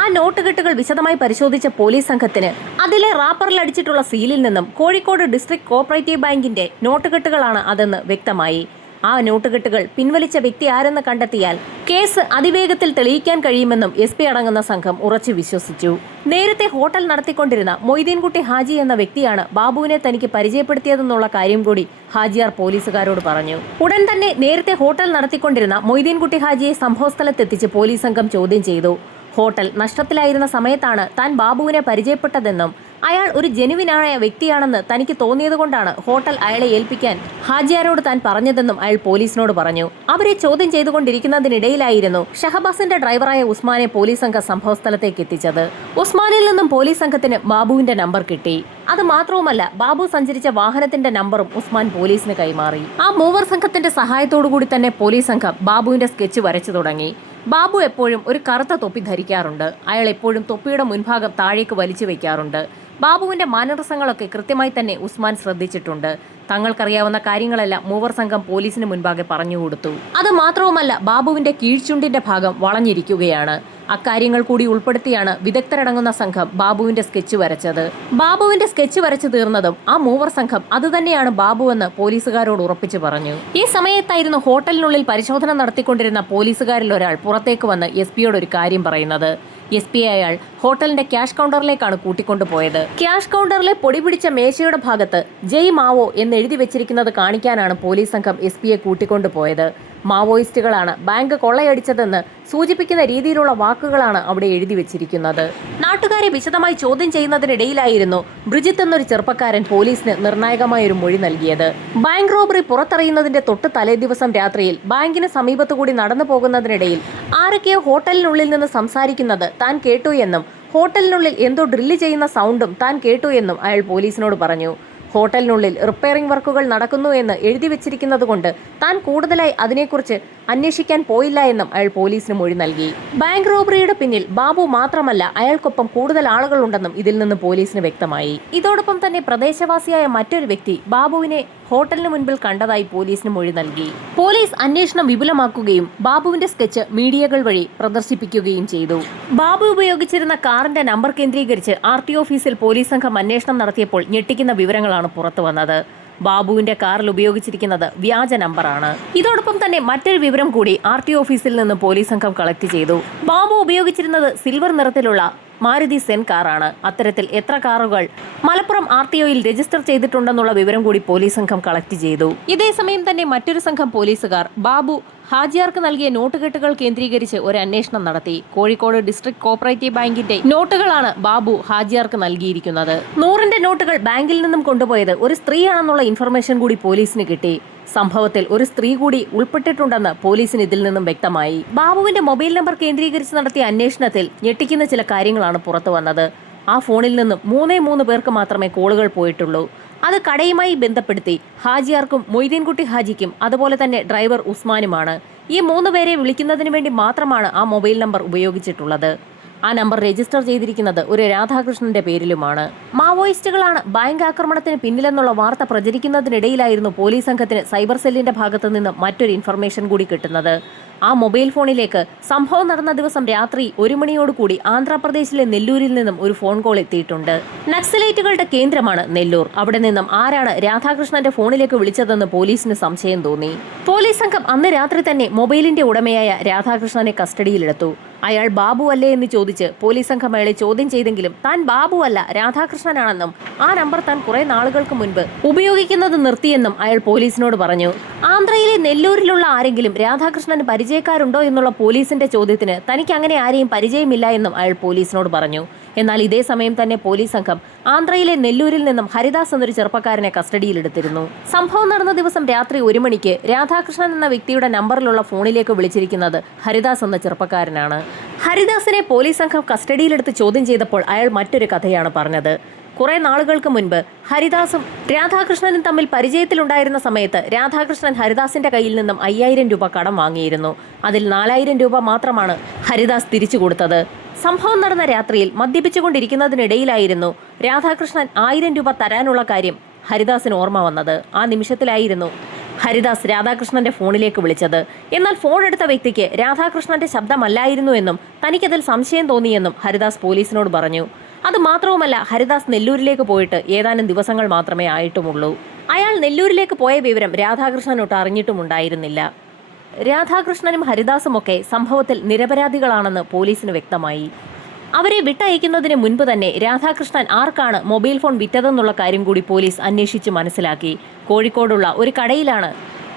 ആ നോട്ടുകെട്ടുകൾ വിശദമായി പരിശോധിച്ച പോലീസ് സംഘത്തിന് അതിലെ റാപ്പറിൽ അടിച്ചിട്ടുള്ള സീലിൽ നിന്നും കോഴിക്കോട് ഡിസ്ട്രിക്ട് കോഓപ്പറേറ്റീവ് ബാങ്കിന്റെ നോട്ടുകെട്ടുകളാണ് അതെന്ന് വ്യക്തമായി. ആ നോട്ടുകെട്ടുകൾ പിൻവലിച്ച വ്യക്തി ആരെന്ന് കണ്ടെത്തിയാൽ കേസ് അതിവേഗത്തിൽ തെളിയിക്കാൻ കഴിയുമെന്നും SP അടങ്ങുന്ന സംഘം ഉറച്ചു വിശ്വസിച്ചു. നേരത്തെ ഹോട്ടൽ നടത്തിക്കൊണ്ടിരുന്ന മൊയ്തീൻകുട്ടി ഹാജി എന്ന വ്യക്തിയാണ് ബാബുവിനെ തനിക്ക് പരിചയപ്പെടുത്തിയതെന്നുള്ള കാര്യം കൂടി ഹാജിയാർ പോലീസുകാരോട് പറഞ്ഞു. ഉടൻ തന്നെ നേരത്തെ ഹോട്ടൽ നടത്തിക്കൊണ്ടിരുന്ന മൊയ്തീൻകുട്ടി ഹാജിയെ സംഭവസ്ഥലത്തെത്തിച്ച് പോലീസ് സംഘം ചോദ്യം ചെയ്തു. ഹോട്ടൽ നഷ്ടത്തിലായിരുന്ന സമയത്താണ് താൻ ബാബുവിനെ പരിചയപ്പെട്ടതെന്നും അയാൾ ഒരു ജെനുവിനായ വ്യക്തിയാണെന്ന് തനിക്ക് തോന്നിയതുകൊണ്ടാണ് ഹോട്ടൽ അയാളെ ഏൽപ്പിക്കാൻ ഹാജിയാരോട് താൻ പറഞ്ഞതെന്നും അയാൾ പോലീസിനോട് പറഞ്ഞു. അവരെ ചോദ്യം ചെയ്തുകൊണ്ടിരിക്കുന്നതിനിടയിലായിരുന്നു ഷഹബാസിന്റെ ഡ്രൈവറായ ഉസ്മാനെ പോലീസ് സംഘം സംഭവസ്ഥലത്തേക്ക് എത്തിച്ചത്. ഉസ്മാനിൽ നിന്നും പോലീസ് സംഘത്തിന് ബാബുവിന്റെ നമ്പർ കിട്ടി. അത് മാത്രവുമല്ല, ബാബു സഞ്ചരിച്ച വാഹനത്തിന്റെ നമ്പറും ഉസ്മാൻ പോലീസിന് കൈമാറി. ആ മൂവർ സംഘത്തിന്റെ സഹായത്തോടു കൂടി തന്നെ പോലീസ് സംഘം ബാബുവിന്റെ സ്കെച്ച് വരച്ചു തുടങ്ങി. ബാബു എപ്പോഴും ഒരു കറുത്ത തൊപ്പി ധരിക്കാറുണ്ട്. അയാൾ എപ്പോഴും തൊപ്പിയുടെ മുൻഭാഗം താഴേക്ക് വലിച്ചു വെക്കാറുണ്ട്. ബാബുവിന്റെ മാനറിസങ്ങളൊക്കെ കൃത്യമായി തന്നെ ഉസ്മാൻ ശ്രദ്ധിച്ചിട്ടുണ്ട്. തങ്ങൾക്കറിയാവുന്ന കാര്യങ്ങളെല്ലാം മൂവർ സംഘം പോലീസിന് മുൻപാകെ പറഞ്ഞുകൊടുത്തു. അത് മാത്രവുമല്ല, ബാബുവിന്റെ കീഴ്ചുണ്ടിന്റെ ഭാഗം വളഞ്ഞിരിക്കുകയാണ്. അക്കാര്യങ്ങൾ കൂടി ഉൾപ്പെടുത്തിയാണ് വിദഗ്ധരടങ്ങുന്ന സംഘം ബാബുവിന്റെ സ്കെച്ച് വരച്ചത്. ബാബുവിന്റെ സ്കെച്ച് വരച്ചു തീർന്നതും ആ മൂവർ സംഘം അതുതന്നെയാണ് ബാബുവെന്ന് പോലീസുകാരോട് ഉറപ്പിച്ചു പറഞ്ഞു. ഈ സമയത്തായിരുന്നു ഹോട്ടലിനുള്ളിൽ പരിശോധന നടത്തിക്കൊണ്ടിരുന്ന പോലീസുകാരിൽ ഒരാൾ പുറത്തേക്ക് വന്ന് SP-യോട് ഒരു കാര്യം പറയുന്നത്. SP അയാൾ ഹോട്ടലിന്റെ ക്യാഷ് കൗണ്ടറിലേക്കാണ് കൂട്ടിക്കൊണ്ടുപോയത്. ക്യാഷ് കൗണ്ടറിലെ പൊടി പിടിച്ച മേശയുടെ ഭാഗത്ത് ജയ് മാവോ എന്ന് എഴുതി വെച്ചിരിക്കുന്നത് കാണിക്കാനാണ് പോലീസ് സംഘം SP-യെ കൂട്ടിക്കൊണ്ടുപോയത്. മാവോയിസ്റ്റുകളാണ് ബാങ്ക് കൊള്ളയടിച്ചതെന്ന് സൂചിപ്പിക്കുന്ന രീതിയിലുള്ള വാക്കുകളാണ് അവിടെ എഴുതി വെച്ചിരിക്കുന്നത്. നാട്ടുകാരെ വിശദമായി ചോദ്യം ചെയ്യുന്നതിനിടയിലായിരുന്നു ബ്രിജിത്ത് എന്നൊരു ചെറുപ്പക്കാരൻ പോലീസിന് നിർണായകമായ ഒരു മൊഴി നൽകിയത്. ബാങ്ക് റോബറി പുറത്തറിയുന്നതിന്റെ തൊട്ട് തലേ ദിവസം രാത്രിയിൽ ബാങ്കിന് സമീപത്തുകൂടി നടന്നു പോകുന്നതിനിടയിൽ ആരൊക്കെയോ ഹോട്ടലിനുള്ളിൽ നിന്ന് സംസാരിക്കുന്നത് താൻ കേട്ടു എന്നും ഹോട്ടലിനുള്ളിൽ എന്തോ ഡ്രില്ല് ചെയ്യുന്ന സൗണ്ടും താൻ കേട്ടു എന്നും അയാൾ പോലീസിനോട് പറഞ്ഞു. ഹോട്ടലിനുള്ളിൽ റിപ്പയറിംഗ് വർക്കുകൾ നടക്കുന്നു എന്ന് എഴുതി വെച്ചിരിക്കുന്നത് കൊണ്ട് താൻ കൂടുതലായി അതിനെക്കുറിച്ച് അന്വേഷിക്കാൻ പോയില്ല എന്നും അയാൾ പോലീസിന് മൊഴി നൽകി. ബാങ്ക് റോബറിയുടെ പിന്നിൽ ബാബു മാത്രമല്ല, അയാൾക്കൊപ്പം കൂടുതൽ ആളുകളുണ്ടെന്നും ഇതിൽ നിന്ന് പോലീസിന് വ്യക്തമായി. ഇതോടൊപ്പം തന്നെ പ്രദേശവാസിയായ മറ്റൊരു വ്യക്തി ബാബുവിനെ ഹോട്ടലിന് മുൻപിൽ കണ്ടതായി പോലീസിന് മൊഴി നൽകി. പോലീസ് അന്വേഷണം വിപുലമാക്കുകയും ബാബുവിന്റെ സ്കെച്ച് മീഡിയകൾ വഴി പ്രദർശിപ്പിക്കുകയും ചെയ്തു. ബാബു ഉപയോഗിച്ചിരുന്ന കാറിന്റെ നമ്പർ കേന്ദ്രീകരിച്ച് RT ഓഫീസിൽ പോലീസ് സംഘം അന്വേഷണം നടത്തിയപ്പോൾ ഞെട്ടിക്കുന്ന വിവരങ്ങളാണ് പുറത്തു വന്നത്. ബാബുവിന്റെ കാറിൽ ഉപയോഗിച്ചിരിക്കുന്നത് വ്യാജ നമ്പറാണ്. ഇതോടൊപ്പം തന്നെ മറ്റൊരു വിവരം കൂടി RT ഓഫീസിൽ നിന്ന് പോലീസ് സംഘം കളക്ട് ചെയ്തു. ബാബു ഉപയോഗിച്ചിരുന്നത് സിൽവർ നിറത്തിലുള്ള മാരുതി സെൻ കാറാണ്. അത്തരത്തിൽ എത്ര കാറുകൾ മലപ്പുറം RTOയിൽ രജിസ്റ്റർ ചെയ്തിട്ടുണ്ടെന്നുള്ള വിവരം കൂടി പോലീസ് സംഘം കളക്ട് ചെയ്തു. ഇതേസമയം തന്നെ മറ്റൊരു സംഘം പോലീസുകാർ ബാബു ഹാജിയാർക്ക് നൽകിയ നോട്ടുകെട്ടുകൾ കേന്ദ്രീകരിച്ച് ഒരു അന്വേഷണം നടത്തി. കോഴിക്കോട് ഡിസ്ട്രിക്ട് കോഓപ്പറേറ്റീവ് ബാങ്കിന്റെ നോട്ടുകളാണ് ബാബു ഹാജിയാർക്ക് നൽകിയിരിക്കുന്നത്. 100ന്റെ നോട്ടുകൾ ബാങ്കിൽ നിന്നും കൊണ്ടുപോയത് ഒരു സ്ത്രീയാണെന്നുള്ള ഇൻഫർമേഷൻ കൂടി പോലീസിന് കിട്ടി. സംഭവത്തിൽ ഒരു സ്ത്രീ കൂടി ഉൾപ്പെട്ടിട്ടുണ്ടെന്ന് പോലീസിന് ഇതിൽ നിന്നും വ്യക്തമായി. ബാബുവിന്റെ മൊബൈൽ നമ്പർ കേന്ദ്രീകരിച്ച് നടത്തിയ അന്വേഷണത്തിൽ ഞെട്ടിക്കുന്ന ചില കാര്യങ്ങളാണ് പുറത്തു വന്നത്. ആ ഫോണിൽ നിന്നും 3 പേർക്ക് മാത്രമേ കോളുകൾ പോയിട്ടുള്ളൂ. അത് കടയുമായി ബന്ധപ്പെടുത്തി ഹാജിയാർക്കും മൊയ്തീൻകുട്ടി ഹാജിക്കും അതുപോലെ തന്നെ ഡ്രൈവർ ഉസ്മാനുമാണ്. ഈ 3 പേരെ വിളിക്കുന്നതിന് വേണ്ടി മാത്രമാണ് ആ മൊബൈൽ നമ്പർ ഉപയോഗിച്ചിട്ടുള്ളത്. ആ നമ്പർ രജിസ്റ്റർ ചെയ്തിരിക്കുന്നത് ഒരു രാധാകൃഷ്ണന്റെ പേരിലുമാണ്. മാവോയിസ്റ്റുകളാണ് ബാങ്ക് ആക്രമണത്തിന് പിന്നിലെന്നുള്ള വാർത്ത പ്രചരിക്കുന്നതിനിടയിലായിരുന്നു പോലീസ് സംഘത്തിന് സൈബർ സെല്ലിന്റെ ഭാഗത്തു നിന്ന് മറ്റൊരു ഇൻഫർമേഷൻ കൂടി കിട്ടുന്നത്. ആ മൊബൈൽ ഫോണിലേക്ക് സംഭവം നടന്ന ദിവസം രാത്രി 1 മണിയോടുകൂടി ആന്ധ്രാപ്രദേശിലെ നെല്ലൂരിൽ നിന്നും ഒരു ഫോൺ കോൾ എത്തിയിട്ടുണ്ട്. നക്സലൈറ്റുകളുടെ കേന്ദ്രമാണ് നെല്ലൂർ. അവിടെ നിന്നും ആരാണ് രാധാകൃഷ്ണന്റെ ഫോണിലേക്ക് വിളിച്ചതെന്ന് പോലീസിന് സംശയം തോന്നി. പോലീസ് സംഘം അന്ന് രാത്രി തന്നെ മൊബൈലിന്റെ ഉടമയായ രാധാകൃഷ്ണനെ കസ്റ്റഡിയിലെടുത്തു. അയാൾ ബാബു അല്ലേ എന്ന് ചോദിച്ച് പോലീസ് സംഘം അയാളെ ചോദ്യം ചെയ്തെങ്കിലും താൻ ബാബു അല്ല, രാധാകൃഷ്ണനാണെന്നും ആ നമ്പർ താൻ കുറെ നാളുകൾക്ക് മുൻപ് ഉപയോഗിക്കുന്നത് നിർത്തിയെന്നും അയാൾ പോലീസിനോട് പറഞ്ഞു. ആന്ധ്രയിലെ നെല്ലൂരിലുള്ള ആരെങ്കിലും രാധാകൃഷ്ണന് പരിചയക്കാരുണ്ടോ എന്നുള്ള പോലീസിന്റെ ചോദ്യത്തിന് തനിക്ക് അങ്ങനെ ആരെയും പരിചയമില്ല എന്നും അയാൾ പോലീസിനോട് പറഞ്ഞു. എന്നാൽ ഇതേ സമയം തന്നെ പോലീസ് സംഘം ആന്ധ്രയിലെ നെല്ലൂരിൽ നിന്നും ഹരിദാസ് എന്നൊരു ചെറുപ്പക്കാരനെ കസ്റ്റഡിയിലെടുത്തിരുന്നു. സംഭവം നടന്ന ദിവസം രാത്രി 1 മണിക്ക് രാധാകൃഷ്ണൻ എന്ന വ്യക്തിയുടെ നമ്പറിലുള്ള ഫോണിലേക്ക് വിളിച്ചിരിക്കുന്നത് ഹരിദാസ് എന്ന ചെറുപ്പക്കാരനാണ്. ഹരിദാസിനെ പോലീസ് സംഘം കസ്റ്റഡിയിലെടുത്ത് ചോദ്യം ചെയ്തപ്പോൾ അയാൾ മറ്റൊരു കഥയാണ് പറഞ്ഞത്. കുറെ നാളുകൾക്ക് മുൻപ് ഹരിദാസും രാധാകൃഷ്ണനും തമ്മിൽ പരിചയത്തിലുണ്ടായിരുന്ന സമയത്ത് രാധാകൃഷ്ണൻ ഹരിദാസിന്റെ കയ്യിൽ നിന്നും 5000 രൂപ കടം വാങ്ങിയിരുന്നു. അതിൽ 4000 രൂപ മാത്രമാണ് ഹരിദാസ് തിരിച്ചു കൊടുത്തത്. സംഭവം നടന്ന രാത്രിയിൽ മദ്യപിച്ചുകൊണ്ടിരിക്കുന്നതിനിടയിലായിരുന്നു രാധാകൃഷ്ണൻ 1000 രൂപ തരാനുള്ള കാര്യം ഹരിദാസിന് ഓർമ്മ വന്നത്. ആ നിമിഷത്തിലായിരുന്നു ഹരിദാസ് രാധാകൃഷ്ണന്റെ ഫോണിലേക്ക് വിളിച്ചത്. എന്നാൽ ഫോൺ എടുത്ത വ്യക്തിക്ക് രാധാകൃഷ്ണന്റെ ശബ്ദമല്ലായിരുന്നു എന്നും തനിക്കതിൽ സംശയം തോന്നിയെന്നും ഹരിദാസ് പോലീസിനോട് പറഞ്ഞു. അത് മാത്രവുമല്ല, ഹരിദാസ് നെല്ലൂരിലേക്ക് പോയിട്ട് ഏതാനും ദിവസങ്ങൾ മാത്രമേ ആയിട്ടുമുള്ളൂ. അയാൾ നെല്ലൂരിലേക്ക് പോയ വിവരം രാധാകൃഷ്ണനൊട്ട് അറിഞ്ഞിട്ടുമുണ്ടായിരുന്നില്ല. രാധാകൃഷ്ണനും ഹരിദാസുമൊക്കെ സംഭവത്തിൽ നിരപരാധികളാണെന്ന് പോലീസിന് വ്യക്തമായി. അവരെ വിട്ടയക്കുന്നതിന് മുൻപ് തന്നെ രാധാകൃഷ്ണൻ ആർക്കാണ് മൊബൈൽ ഫോൺ വിറ്റതെന്നുള്ള കാര്യം കൂടി പോലീസ് അന്വേഷിച്ച് മനസ്സിലാക്കി. കോഴിക്കോടുള്ള ഒരു കടയിലാണ്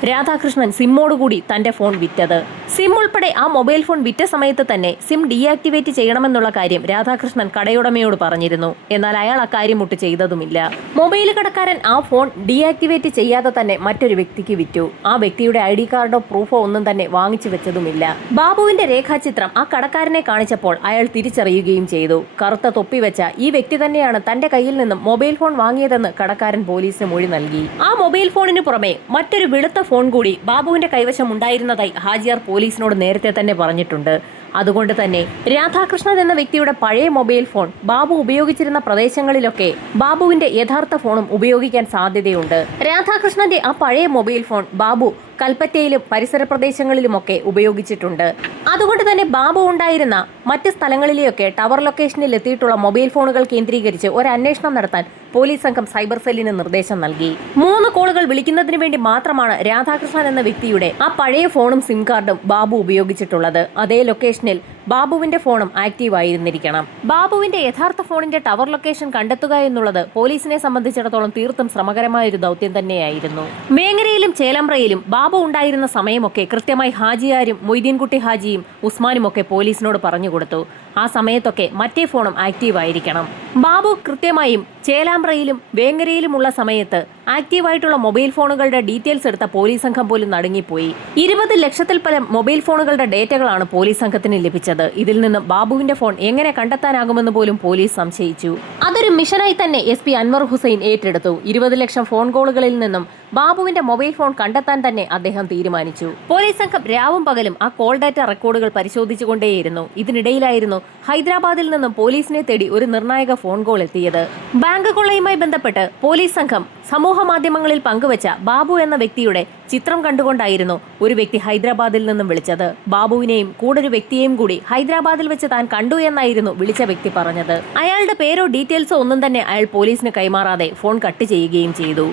രാധാകൃഷ്ണൻ സിമ്മോടുകൂടി തന്റെ ഫോൺ വിറ്റത്. സിം ഉൾപ്പെടെ ആ മൊബൈൽ ഫോൺ വിറ്റ സമയത്ത് തന്നെ സിം ഡീആക്ടിവേറ്റ് ചെയ്യണമെന്നുള്ള കാര്യം രാധാകൃഷ്ണൻ കടയുടമയോട് പറഞ്ഞിരുന്നു. എന്നാൽ അയാൾ അക്കാര്യം ഒട്ട് ചെയ്തതുമില്ല. മൊബൈൽ കടക്കാരൻ ആ ഫോൺ ഡീആക്ടിവേറ്റ് ചെയ്യാതെ തന്നെ മറ്റൊരു വ്യക്തിക്ക് വിറ്റു. ആ വ്യക്തിയുടെ ID കാർഡോ പ്രൂഫോ ഒന്നും തന്നെ വാങ്ങിച്ചു വെച്ചതുമില്ല. ബാബുവിന്റെ രേഖാചിത്രം ആ കടക്കാരനെ കാണിച്ചപ്പോൾ അയാൾ തിരിച്ചറിയുകയും ചെയ്തു. കറുത്ത തൊപ്പി വെച്ച ഈ വ്യക്തി തന്നെയാണ് തന്റെ കയ്യിൽ നിന്നും മൊബൈൽ ഫോൺ വാങ്ങിയതെന്ന് കടക്കാരൻ പോലീസിന് മൊഴി നൽകി. ആ മൊബൈൽ ഫോണിന് പുറമെ മറ്റൊരു വെളുത്ത ഫോൺ കൂടി ബാബുവിന്റെ കൈവശം ഉണ്ടായിരുന്നതായി ഹാജിയാർ പോലീസിനോട് നേരത്തെ തന്നെ പറഞ്ഞിട്ടുണ്ട്. അതുകൊണ്ട് തന്നെ രാധാകൃഷ്ണൻ എന്ന വ്യക്തിയുടെ പഴയ മൊബൈൽ ഫോൺ ബാബു ഉപയോഗിച്ചിരുന്ന പ്രദേശങ്ങളിലൊക്കെ ബാബുവിന്റെ യഥാർത്ഥ ഫോണും ഉപയോഗിക്കാൻ സാധ്യതയുണ്ട്. രാധാകൃഷ്ണന്റെ ആ പഴയ മൊബൈൽ ഫോൺ ബാബു കൽപ്പറ്റയിലും പരിസര പ്രദേശങ്ങളിലുമൊക്കെ ഉപയോഗിച്ചിട്ടുണ്ട്. അതുകൊണ്ട് തന്നെ ബാബു ഉണ്ടായിരുന്ന മറ്റ് സ്ഥലങ്ങളിലെയൊക്കെ ടവർ ലൊക്കേഷനിൽ എത്തിയിട്ടുള്ള മൊബൈൽ ഫോണുകൾ കേന്ദ്രീകരിച്ച് ഒരു അന്വേഷണം നടത്താൻ പോലീസ് സംഘം സൈബർ സെല്ലിന് നിർദ്ദേശം നൽകി. 3 കോളുകൾ വിളിക്കുന്നതിന് വേണ്ടി മാത്രമാണ് രാധാകൃഷ്ണൻ എന്ന വ്യക്തിയുടെ ആ പഴയ ഫോണും സിം കാർഡും ബാബു ഉപയോഗിച്ചിട്ടുള്ളത്. അതേ ലൊക്കേഷനിൽ ബാബുവിന്റെ ഫോണും ആക്റ്റീവ് ആയിരുന്നിരിക്കണം. ബാബുവിന്റെ യഥാർത്ഥ ഫോണിന്റെ ടവർ ലൊക്കേഷൻ കണ്ടെത്തുക എന്നുള്ളത് പോലീസിനെ സംബന്ധിച്ചിടത്തോളം തീർത്തും ശ്രമകരമായ ഒരു ദൗത്യം തന്നെയായിരുന്നു. വേങ്ങരയിലും ചേലമ്പ്രയിലും ബാബു ഉണ്ടായിരുന്ന സമയമൊക്കെ കൃത്യമായി ഹാജിയാരും മൊയ്തീൻകുട്ടി ഹാജിയും ഉസ്മാനും ഒക്കെ പോലീസിനോട് പറഞ്ഞുകൊടുത്തു. ആ സമയത്തൊക്കെ മറ്റേ ഫോണും ആക്റ്റീവ് ആയിരിക്കണം. ബാബു കൃത്യമായും ചേലാമ്പ്രയിലും വേങ്ങരയിലുമുള്ള സമയത്ത് ആക്റ്റീവായിട്ടുള്ള മൊബൈൽ ഫോണുകളുടെ ഡീറ്റെയിൽസ് എടുത്ത പോലീസ് സംഘം പോലും നടുങ്ങിപ്പോയി. 20 ലക്ഷത്തിൽ പരം മൊബൈൽ ഫോണുകളുടെ ഡേറ്റകളാണ് പോലീസ് സംഘത്തിന് ലഭിച്ചത്. ഇതിൽ നിന്നും ബാബുവിന്റെ ഫോൺ എങ്ങനെ കണ്ടെത്താനാകുമെന്ന് പോലും പോലീസ് സംശയിച്ചു. അതൊരു മിഷനായി തന്നെ SP അൻവർ ഹുസൈൻ ഏറ്റെടുത്തു. 20 ലക്ഷം ഫോൺ കോളുകളിൽ നിന്നും ബാബുവിന്റെ മൊബൈൽ ഫോൺ കണ്ടെത്താൻ തന്നെ അദ്ദേഹം തീരുമാനിച്ചു. പോലീസ് സംഘം രാവും പകലും ആ കോൾ ഡാറ്റ റെക്കോർഡുകൾ പരിശോധിച്ചുകൊണ്ടേയിരുന്നു. ഇതിനിടയിലായിരുന്നു ഹൈദരാബാദിൽ നിന്നും പോലീസിനെ തേടി ഒരു നിർണായക ഫോൺ കോൾ എത്തിയത്. ബാങ്ക് കൊള്ളയുമായി ബന്ധപ്പെട്ട് പോലീസ് സംഘം സമൂഹ മാധ്യമങ്ങളിൽ പങ്കുവച്ച ബാബു എന്ന വ്യക്തിയുടെ ചിത്രം കണ്ടുകൊണ്ടായിരുന്നു ഒരു വ്യക്തി ഹൈദരാബാദിൽ നിന്നും വിളിച്ചത്. ബാബുവിനെയും കൂടൊരു വ്യക്തിയെയും കൂടി ഹൈദരാബാദിൽ വെച്ച് താൻ കണ്ടു എന്നായിരുന്നു വിളിച്ച വ്യക്തി പറഞ്ഞത്. അയാളുടെ പേരോ ഡീറ്റെയിൽസോ ഒന്നും തന്നെ അയാൾ പോലീസിന് കൈമാറാതെ ഫോൺ കട്ട് ചെയ്യുകയും ചെയ്തു.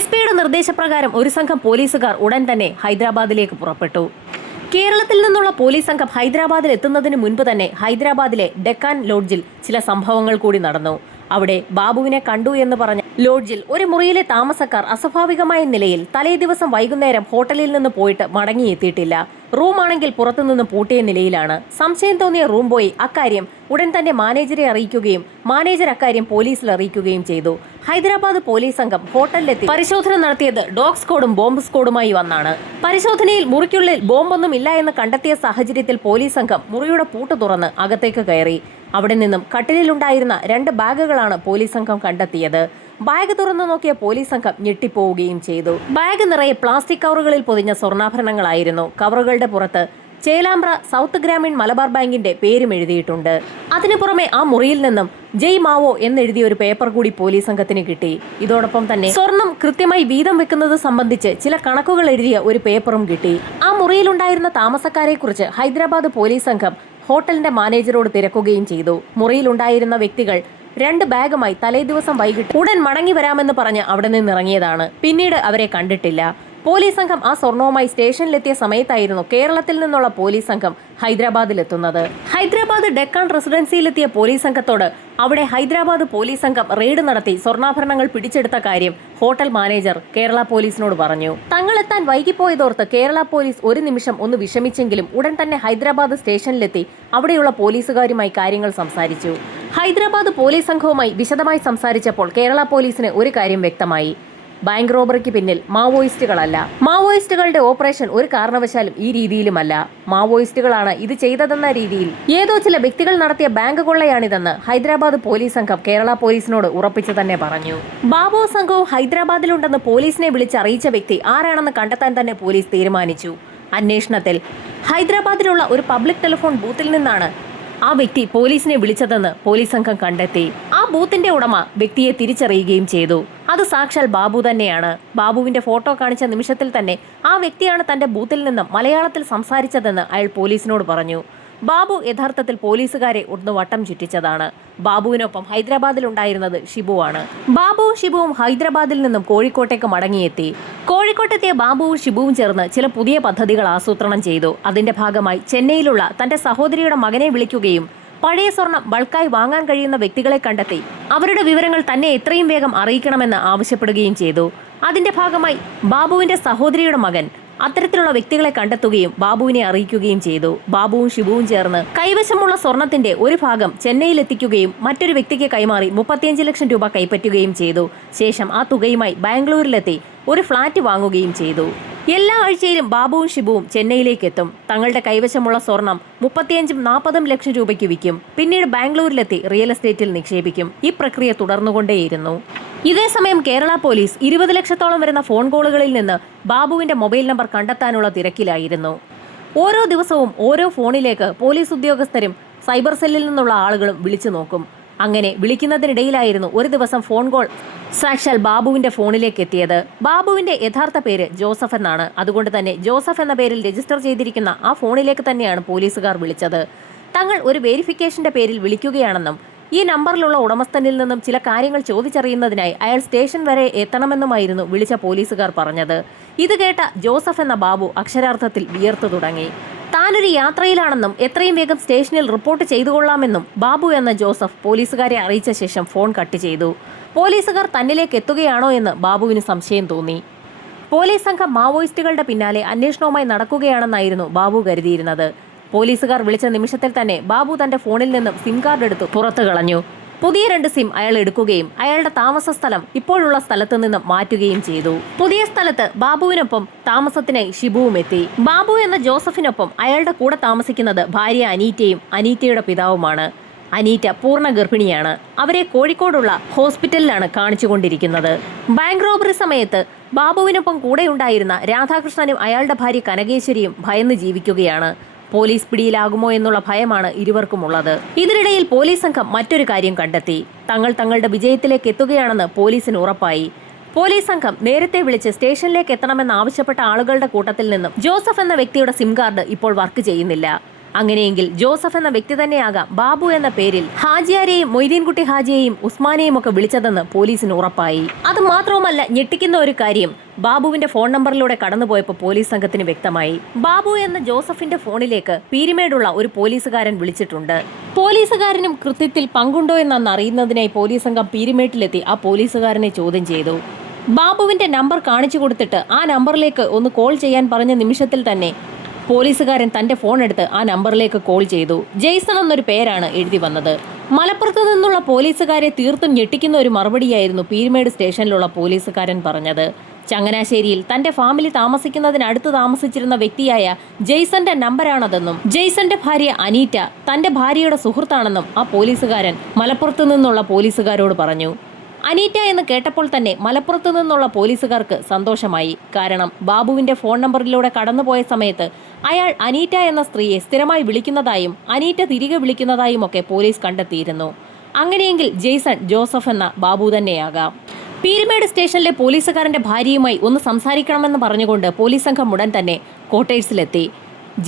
SP-യുടെ നിർദ്ദേശപ്രകാരം ഒരു സംഘം പോലീസുകാർ ഉടൻ തന്നെ ഹൈദരാബാദിലേക്ക് പുറപ്പെട്ടു. കേരളത്തിൽ നിന്നുള്ള പോലീസ് സംഘം ഹൈദരാബാദിൽ എത്തുന്നതിന് മുൻപ് തന്നെ ഹൈദരാബാദിലെ ഡെക്കാൻ ലോഡ്ജിൽ ചില സംഭവങ്ങൾ കൂടി നടന്നു. അവിടെ ബാബുവിനെ കണ്ടു എന്ന് പറഞ്ഞ ലോഡ്ജിൽ ഒരു മുറിയിലെ താമസക്കാർ അസ്വാഭാവികമായ നിലയിൽ തലേ ദിവസം വൈകുന്നേരം ഹോട്ടലിൽ നിന്ന് പോയിട്ട് മടങ്ങിയെത്തിയിട്ടില്ല. റൂമാണെങ്കിൽ പുറത്തുനിന്ന് പൂട്ടിയ നിലയിലാണ്. സംശയം തോന്നിയ റൂം ബോയ് അക്കാര്യം ഉടൻ തന്നെ മാനേജരെ അറിയിക്കുകയും മാനേജർ അക്കാര്യം പോലീസിൽ അറിയിക്കുകയും ചെയ്തു. ഹൈദരാബാദ് പോലീസ് സംഘം ഹോട്ടലിലെത്തി പരിശോധന നടത്തിയത് ഡോഗ് സ്ക്വാഡും ബോംബ് സ്ക്വാഡുമായി വന്നാണ്. പരിശോധനയിൽ മുറിക്കുള്ളിൽ ബോംബൊന്നും ഇല്ല എന്ന് കണ്ടെത്തിയ സാഹചര്യത്തിൽ പോലീസ് സംഘം മുറിയുടെ പൂട്ട് തുറന്ന് അകത്തേക്ക് കയറി. അവിടെ നിന്നും കട്ടിലിലുണ്ടായിരുന്ന 2 ബാഗുകളാണ് പോലീസ് സംഘം കണ്ടെത്തിയത്. ബാഗ് തുറന്നു നോക്കിയ പോലീസ് സംഘം ഞെട്ടിപ്പോവുകയും ചെയ്തു. ബാഗ് നിറയെ പ്ലാസ്റ്റിക് കവറുകളിൽ പൊതിഞ്ഞ സ്വർണ്ണാഭരണങ്ങളായിരുന്നു. കവറുകളുടെ പുറത്ത് ചേലാമ്പ്ര സൗത്ത് ഗ്രാമീൺ മലബാർ ബാങ്കിന്റെ പേരും എഴുതിയിട്ടുണ്ട്. അതിനു പുറമെ ആ മുറിയിൽ നിന്നും ജയ് മാവോ എന്നെഴുതിയ ഒരു പേപ്പർ കൂടി പോലീസ് സംഘത്തിന് കിട്ടി. ഇതോടൊപ്പം തന്നെ സ്വർണം കൃത്യമായി വീതം വെക്കുന്നത് സംബന്ധിച്ച് ചില കണക്കുകൾ എഴുതിയ ഒരു പേപ്പറും കിട്ടി. ആ മുറിയിലുണ്ടായിരുന്ന താമസക്കാരെ കുറിച്ച് ഹൈദരാബാദ് പോലീസ് സംഘം ഹോട്ടലിന്റെ മാനേജരോട് തിരക്കുകയും ചെയ്തു. മുറിയിലുണ്ടായിരുന്ന വ്യക്തികൾ 2 ബാഗുമായി തലേ ദിവസം വൈകിട്ട് ഉടൻ മടങ്ങി വരാമെന്ന് പറഞ്ഞ് അവിടെ നിന്നിറങ്ങിയതാണ്. പിന്നീട് അവരെ കണ്ടിട്ടില്ല. പോലീസ് സംഘം ആ സ്വർണവുമായി സ്റ്റേഷനിലെത്തിയ സമയത്തായിരുന്നു കേരളത്തിൽ നിന്നുള്ള പോലീസ് സംഘം ഹൈദരാബാദിലെത്തുന്നത്. ഹൈദരാബാദ് ഡെക്കാൻ റെസിഡൻസിയിലെത്തിയ പോലീസ് സംഘത്തോട് അവിടെ ഹൈദരാബാദ് പോലീസ് സംഘം റെയ്ഡ് നടത്തി സ്വർണ്ണാഭരണങ്ങൾ പിടിച്ചെടുത്ത കാര്യം ഹോട്ടൽ മാനേജർ കേരള പോലീസിനോട് പറഞ്ഞു. തങ്ങളെത്താൻ വൈകിപ്പോയതോർത്ത് കേരള പോലീസ് ഒരു നിമിഷം ഒന്ന് വിഷമിച്ചെങ്കിലും ഉടൻ തന്നെ ഹൈദരാബാദ് സ്റ്റേഷനിലെത്തി അവിടെയുള്ള പോലീസുകാരുമായി കാര്യങ്ങൾ സംസാരിച്ചു. ഹൈദരാബാദ് പോലീസ് സംഘവുമായി വിശദമായി സംസാരിച്ചപ്പോൾ കേരള പോലീസിന് ഒരു കാര്യം വ്യക്തമായി. ബാങ്ക് റോബറിക്ക് പിന്നിൽ മാവോയിസ്റ്റുകളല്ല. മാവോയിസ്റ്റുകളുടെ ഓപ്പറേഷൻ ഒരു കാരണവശാലും ഈ രീതിയിലുമല്ല. മാവോയിസ്റ്റുകളാണ് ഇത് ചെയ്തതെന്ന രീതിയിൽ ഏതോ ചില വ്യക്തികൾ നടത്തിയ ബാങ്ക് കൊള്ളയാണിതെന്ന് ഹൈദരാബാദ് പോലീസ് സംഘം കേരള പോലീസിനോട് ഉറപ്പിച്ചു തന്നെ പറഞ്ഞു. ബാബു സംഘവും ഹൈദരാബാദിലുണ്ടെന്ന് പോലീസിനെ വിളിച്ചറിയിച്ച വ്യക്തി ആരാണെന്ന് കണ്ടെത്താൻ തന്നെ പോലീസ് തീരുമാനിച്ചു. അന്വേഷണത്തിൽ ഹൈദരാബാദിലുള്ള ഒരു പബ്ലിക് ടെലിഫോൺ ബൂത്തിൽ നിന്നാണ് ആ വ്യക്തി പോലീസിനെ വിളിച്ചതെന്ന് പോലീസ് സംഘം കണ്ടെത്തി. ആ ബൂത്തിന്റെ ഉടമ വ്യക്തിയെ തിരിച്ചറിയുകയും ചെയ്തു. അത് സാക്ഷാൽ ബാബു തന്നെയാണ്. ബാബുവിന്റെ ഫോട്ടോ കാണിച്ച നിമിഷത്തിൽ തന്നെ ആ വ്യക്തിയാണ് തന്റെ ബൂത്തിൽ നിന്നും മലയാളത്തിൽ സംസാരിച്ചതെന്ന് അയാൾ പോലീസിനോട് പറഞ്ഞു. ബാബു യഥാർത്ഥത്തിൽ പോലീസുകാരെ ഒന്ന് വട്ടം ചുറ്റിച്ചതാണ്. ബാബുവിനൊപ്പം ഹൈദരാബാദിലുണ്ടായിരുന്നത് ഷിബുവാണ്. ബാബുവും ഷിബുവും ഹൈദരാബാദിൽ നിന്നും കോഴിക്കോട്ടേക്ക് മടങ്ങിയെത്തി. കോഴിക്കോട്ടെത്തിയ ബാബുവും ഷിബുവും ചേർന്ന് ചില പുതിയ പദ്ധതികൾ ആസൂത്രണം ചെയ്തു. അതിന്റെ ഭാഗമായി ചെന്നൈയിലുള്ള തന്റെ സഹോദരിയുടെ മകനെ വിളിക്കുകയും പഴയ സ്വർണം ബൾക്കായി വാങ്ങാൻ കഴിയുന്ന വ്യക്തികളെ കണ്ടെത്തി അവരുടെ വിവരങ്ങൾ തന്നെ എത്രയും വേഗം അറിയിക്കണമെന്ന് ആവശ്യപ്പെടുകയും ചെയ്തു. അതിന്റെ ഭാഗമായി ബാബുവിന്റെ സഹോദരിയുടെ മകൻ അത്തരത്തിലുള്ള വ്യക്തികളെ കണ്ടെത്തുകയും ബാബുവിനെ അറിയിക്കുകയും ചെയ്തു. ബാബുവും ഷിബുവും ചേർന്ന് കൈവശമുള്ള സ്വർണത്തിന്റെ ഒരു ഭാഗം ചെന്നൈയിലെത്തിക്കുകയും മറ്റൊരു വ്യക്തിക്ക് കൈമാറി 35 ലക്ഷം രൂപ കൈപ്പറ്റുകയും ചെയ്തു. ശേഷം ആ തുകയുമായി ബാംഗ്ലൂരിലെത്തി ഒരു ഫ്ളാറ്റ് വാങ്ങുകയും ചെയ്തു. എല്ലാ ആഴ്ചയിലും ബാബുവും ഷിബുവും ചെന്നൈയിലേക്ക് എത്തും. തങ്ങളുടെ കൈവശമുള്ള സ്വർണം 35-40 ലക്ഷം രൂപയ്ക്ക് വിൽക്കും. പിന്നീട് ബാംഗ്ലൂരിലെത്തി റിയൽ എസ്റ്റേറ്റിൽ നിക്ഷേപിക്കും. ഈ പ്രക്രിയ തുടർന്നുകൊണ്ടേയിരുന്നു. ഇതേസമയം കേരള പോലീസ് 20 ലക്ഷത്തോളം വരുന്ന ഫോൺ കോളുകളിൽ നിന്ന് ബാബുവിന്റെ മൊബൈൽ നമ്പർ കണ്ടെത്താനുള്ള തിരക്കിലായിരുന്നു. ഓരോ ദിവസവും ഓരോ ഫോണിലേക്ക് പോലീസ് ഉദ്യോഗസ്ഥരും സൈബർ സെല്ലിൽ നിന്നുള്ള ആളുകളും വിളിച്ചു നോക്കും. അങ്ങനെ വിളിക്കുന്നതിനിടയിലായിരുന്നു ഒരു ദിവസം ഫോൺ കോൾ സാക്ഷാൽ ബാബുവിന്റെ ഫോണിലേക്ക് എത്തിയത്. ബാബുവിന്റെ യഥാർത്ഥ പേര് ജോസഫ് എന്നാണ്. അതുകൊണ്ട് തന്നെ ജോസഫ് എന്ന പേരിൽ രജിസ്റ്റർ ചെയ്തിരിക്കുന്ന ആ ഫോണിലേക്ക് തന്നെയാണ് പോലീസുകാർ വിളിച്ചത്. തങ്ങൾ ഒരു വെരിഫിക്കേഷന്റെ പേരിൽ വിളിക്കുകയാണെന്നും ഈ നമ്പറിലുള്ള ഉടമസ്ഥനിൽ നിന്നും ചില കാര്യങ്ങൾ ചോദിച്ചറിയുന്നതിനായി അയാൾ സ്റ്റേഷൻ വരെ എത്തണമെന്നുമായിരുന്നു വിളിച്ച പോലീസുകാർ പറഞ്ഞത്. ഇത് കേട്ട ജോസഫ് എന്ന ബാബു അക്ഷരാർത്ഥത്തിൽ വിയർത്തു തുടങ്ങി. താനൊരു യാത്രയിലാണെന്നും എത്രയും വേഗം സ്റ്റേഷനിൽ റിപ്പോർട്ട് ചെയ്തുകൊള്ളാമെന്നും ബാബു എന്ന ജോസഫ് പോലീസുകാരെ അറിയിച്ച ശേഷം ഫോൺ കട്ട് ചെയ്തു. പോലീസുകാർ തന്നിലേക്ക് എത്തുകയാണോ എന്ന് ബാബുവിന് സംശയം തോന്നി. പോലീസ് സംഘം മാവോയിസ്റ്റുകളുടെ പിന്നാലെ അന്വേഷണവുമായി നടക്കുകയാണെന്നായിരുന്നു ബാബു കരുതിയിരുന്നത്. പോലീസുകാർ വിളിച്ച നിമിഷത്തിൽ തന്നെ ബാബു തന്റെ ഫോണിൽ നിന്നും സിം കാർഡ് എടുത്തു പുറത്തു കളഞ്ഞു. പുതിയ 2 സിം അയാൾ എടുക്കുകയും അയാളുടെ താമസ സ്ഥലം ഇപ്പോഴുള്ള സ്ഥലത്ത് നിന്നും മാറ്റുകയും ചെയ്തു. പുതിയ സ്ഥലത്ത് ബാബുവിനൊപ്പം താമസത്തിനായി ഷിബുവും എത്തി. ബാബു എന്ന ജോസഫിനൊപ്പം അയാളുടെ കൂടെ താമസിക്കുന്നത് ഭാര്യ അനീറ്റയും അനീറ്റയുടെ പിതാവുമാണ്. അനീറ്റ പൂർണ്ണ ഗർഭിണിയാണ്. അവരെ കോഴിക്കോടുള്ള ഹോസ്പിറ്റലിലാണ് കാണിച്ചുകൊണ്ടിരിക്കുന്നത്. ബാങ്ക് റോബറി സമയത്ത് ബാബുവിനൊപ്പം കൂടെയുണ്ടായിരുന്ന രാധാകൃഷ്ണനും അയാളുടെ ഭാര്യ കനകേശ്വരിയും ഭയന്ന് ജീവിക്കുകയാണ്. പോലീസ് പിടിയിലാകുമോ എന്നുള്ള ഭയമാണ് ഇരുവർക്കുമുള്ളത്. ഇതിനിടയിൽ പോലീസ് സംഘം മറ്റൊരു കാര്യം കണ്ടെത്തി. തങ്ങളുടെ വിജയത്തിലേക്ക് എത്തുകയാണെന്ന് പോലീസിന് ഉറപ്പായി. പോലീസ് സംഘം നേരത്തെ വിളിച്ച് സ്റ്റേഷനിലേക്ക് എത്തണമെന്ന് ആവശ്യപ്പെട്ട ആളുകളുടെ കൂട്ടത്തിൽ നിന്നും ജോസഫ് എന്ന വ്യക്തിയുടെ സിം കാർഡ് ഇപ്പോൾ വർക്ക് ചെയ്യുന്നില്ല. അങ്ങനെയെങ്കിൽ ജോസഫ് എന്ന വ്യക്തി തന്നെയാകാം ബാബു എന്ന പേരിൽ ഹാജിയാരെയും മൊയ്തീൻകുട്ടി ഹാജിയെയും ഉസ്മാനെയും ഒക്കെ വിളിച്ചതെന്ന് പോലീസിന് ഉറപ്പായി. അത് മാത്രവുമല്ല, ഞെട്ടിക്കുന്ന ഒരു കാര്യം ബാബുവിന്റെ ഫോൺ നമ്പറിലൂടെ കടന്നുപോയപ്പോൾ പോലീസ് സംഘത്തിന് വ്യക്തമായി. ബാബു എന്ന ജോസഫിന്റെ ഫോണിലേക്ക് പീരുമേടുള്ള ഒരു പോലീസുകാരൻ വിളിച്ചിട്ടുണ്ട്. പോലീസുകാരനും കൃത്യത്തിൽ പങ്കുണ്ടോ എന്ന് അറിയുന്നതിനായി പോലീസ് സംഘം പീരുമേട്ടിലെത്തി ആ പോലീസുകാരനെ ചോദ്യം ചെയ്തു. ബാബുവിന്റെ നമ്പർ കാണിച്ചു കൊടുത്തിട്ട് ആ നമ്പറിലേക്ക് ഒന്ന് കോൾ ചെയ്യാൻ പറഞ്ഞ നിമിഷത്തിൽ തന്നെ പോലീസുകാരൻ തന്റെ ഫോൺ എടുത്ത് ആ നമ്പറിലേക്ക് കോൾ ചെയ്തു. ജെയ്സൺ എന്നൊരു പേരാണ് എഴുതി വന്നത്. മലപ്പുറത്ത് നിന്നുള്ള പോലീസുകാരെ തീർത്തും ഞെട്ടിക്കുന്ന ഒരു മറുപടിയായിരുന്നു പീരുമേട് സ്റ്റേഷനിലുള്ള പോലീസുകാരൻ പറഞ്ഞത്. ചങ്ങനാശ്ശേരിയിൽ തന്റെ ഫാമിലി താമസിക്കുന്നതിനടുത്ത് താമസിച്ചിരുന്ന വ്യക്തിയായ ജെയ്സന്റെ നമ്പറാണതെന്നും ജെയ്സന്റെ ഭാര്യ അനീറ്റ തന്റെ ഭാര്യയുടെ സുഹൃത്താണെന്നും ആ പോലീസുകാരൻ മലപ്പുറത്ത് നിന്നുള്ള പോലീസുകാരോട് പറഞ്ഞു. അനീറ്റ എന്ന് കേട്ടപ്പോൾ തന്നെ മലപ്പുറത്ത് നിന്നുള്ള പോലീസുകാർക്ക് സന്തോഷമായി. കാരണം ബാബുവിന്റെ ഫോൺ നമ്പറിലൂടെ കടന്നുപോയ സമയത്ത് അയാൾ അനീറ്റ എന്ന സ്ത്രീയെ സ്ഥിരമായി വിളിക്കുന്നതായും അനീറ്റ തിരികെ വിളിക്കുന്നതായും ഒക്കെ പോലീസ് കണ്ടെത്തിയിരുന്നു. അങ്ങനെയെങ്കിൽ ജെയ്സൺ ജോസഫ് എന്ന ബാബു തന്നെയാകാം. പീരുമേട് സ്റ്റേഷനിലെ പോലീസുകാരന്റെ ഭാര്യയുമായി ഒന്ന് സംസാരിക്കണമെന്ന് പറഞ്ഞുകൊണ്ട് പോലീസ് സംഘം ഉടൻ തന്നെ ക്വാർട്ടേഴ്സിലെത്തി.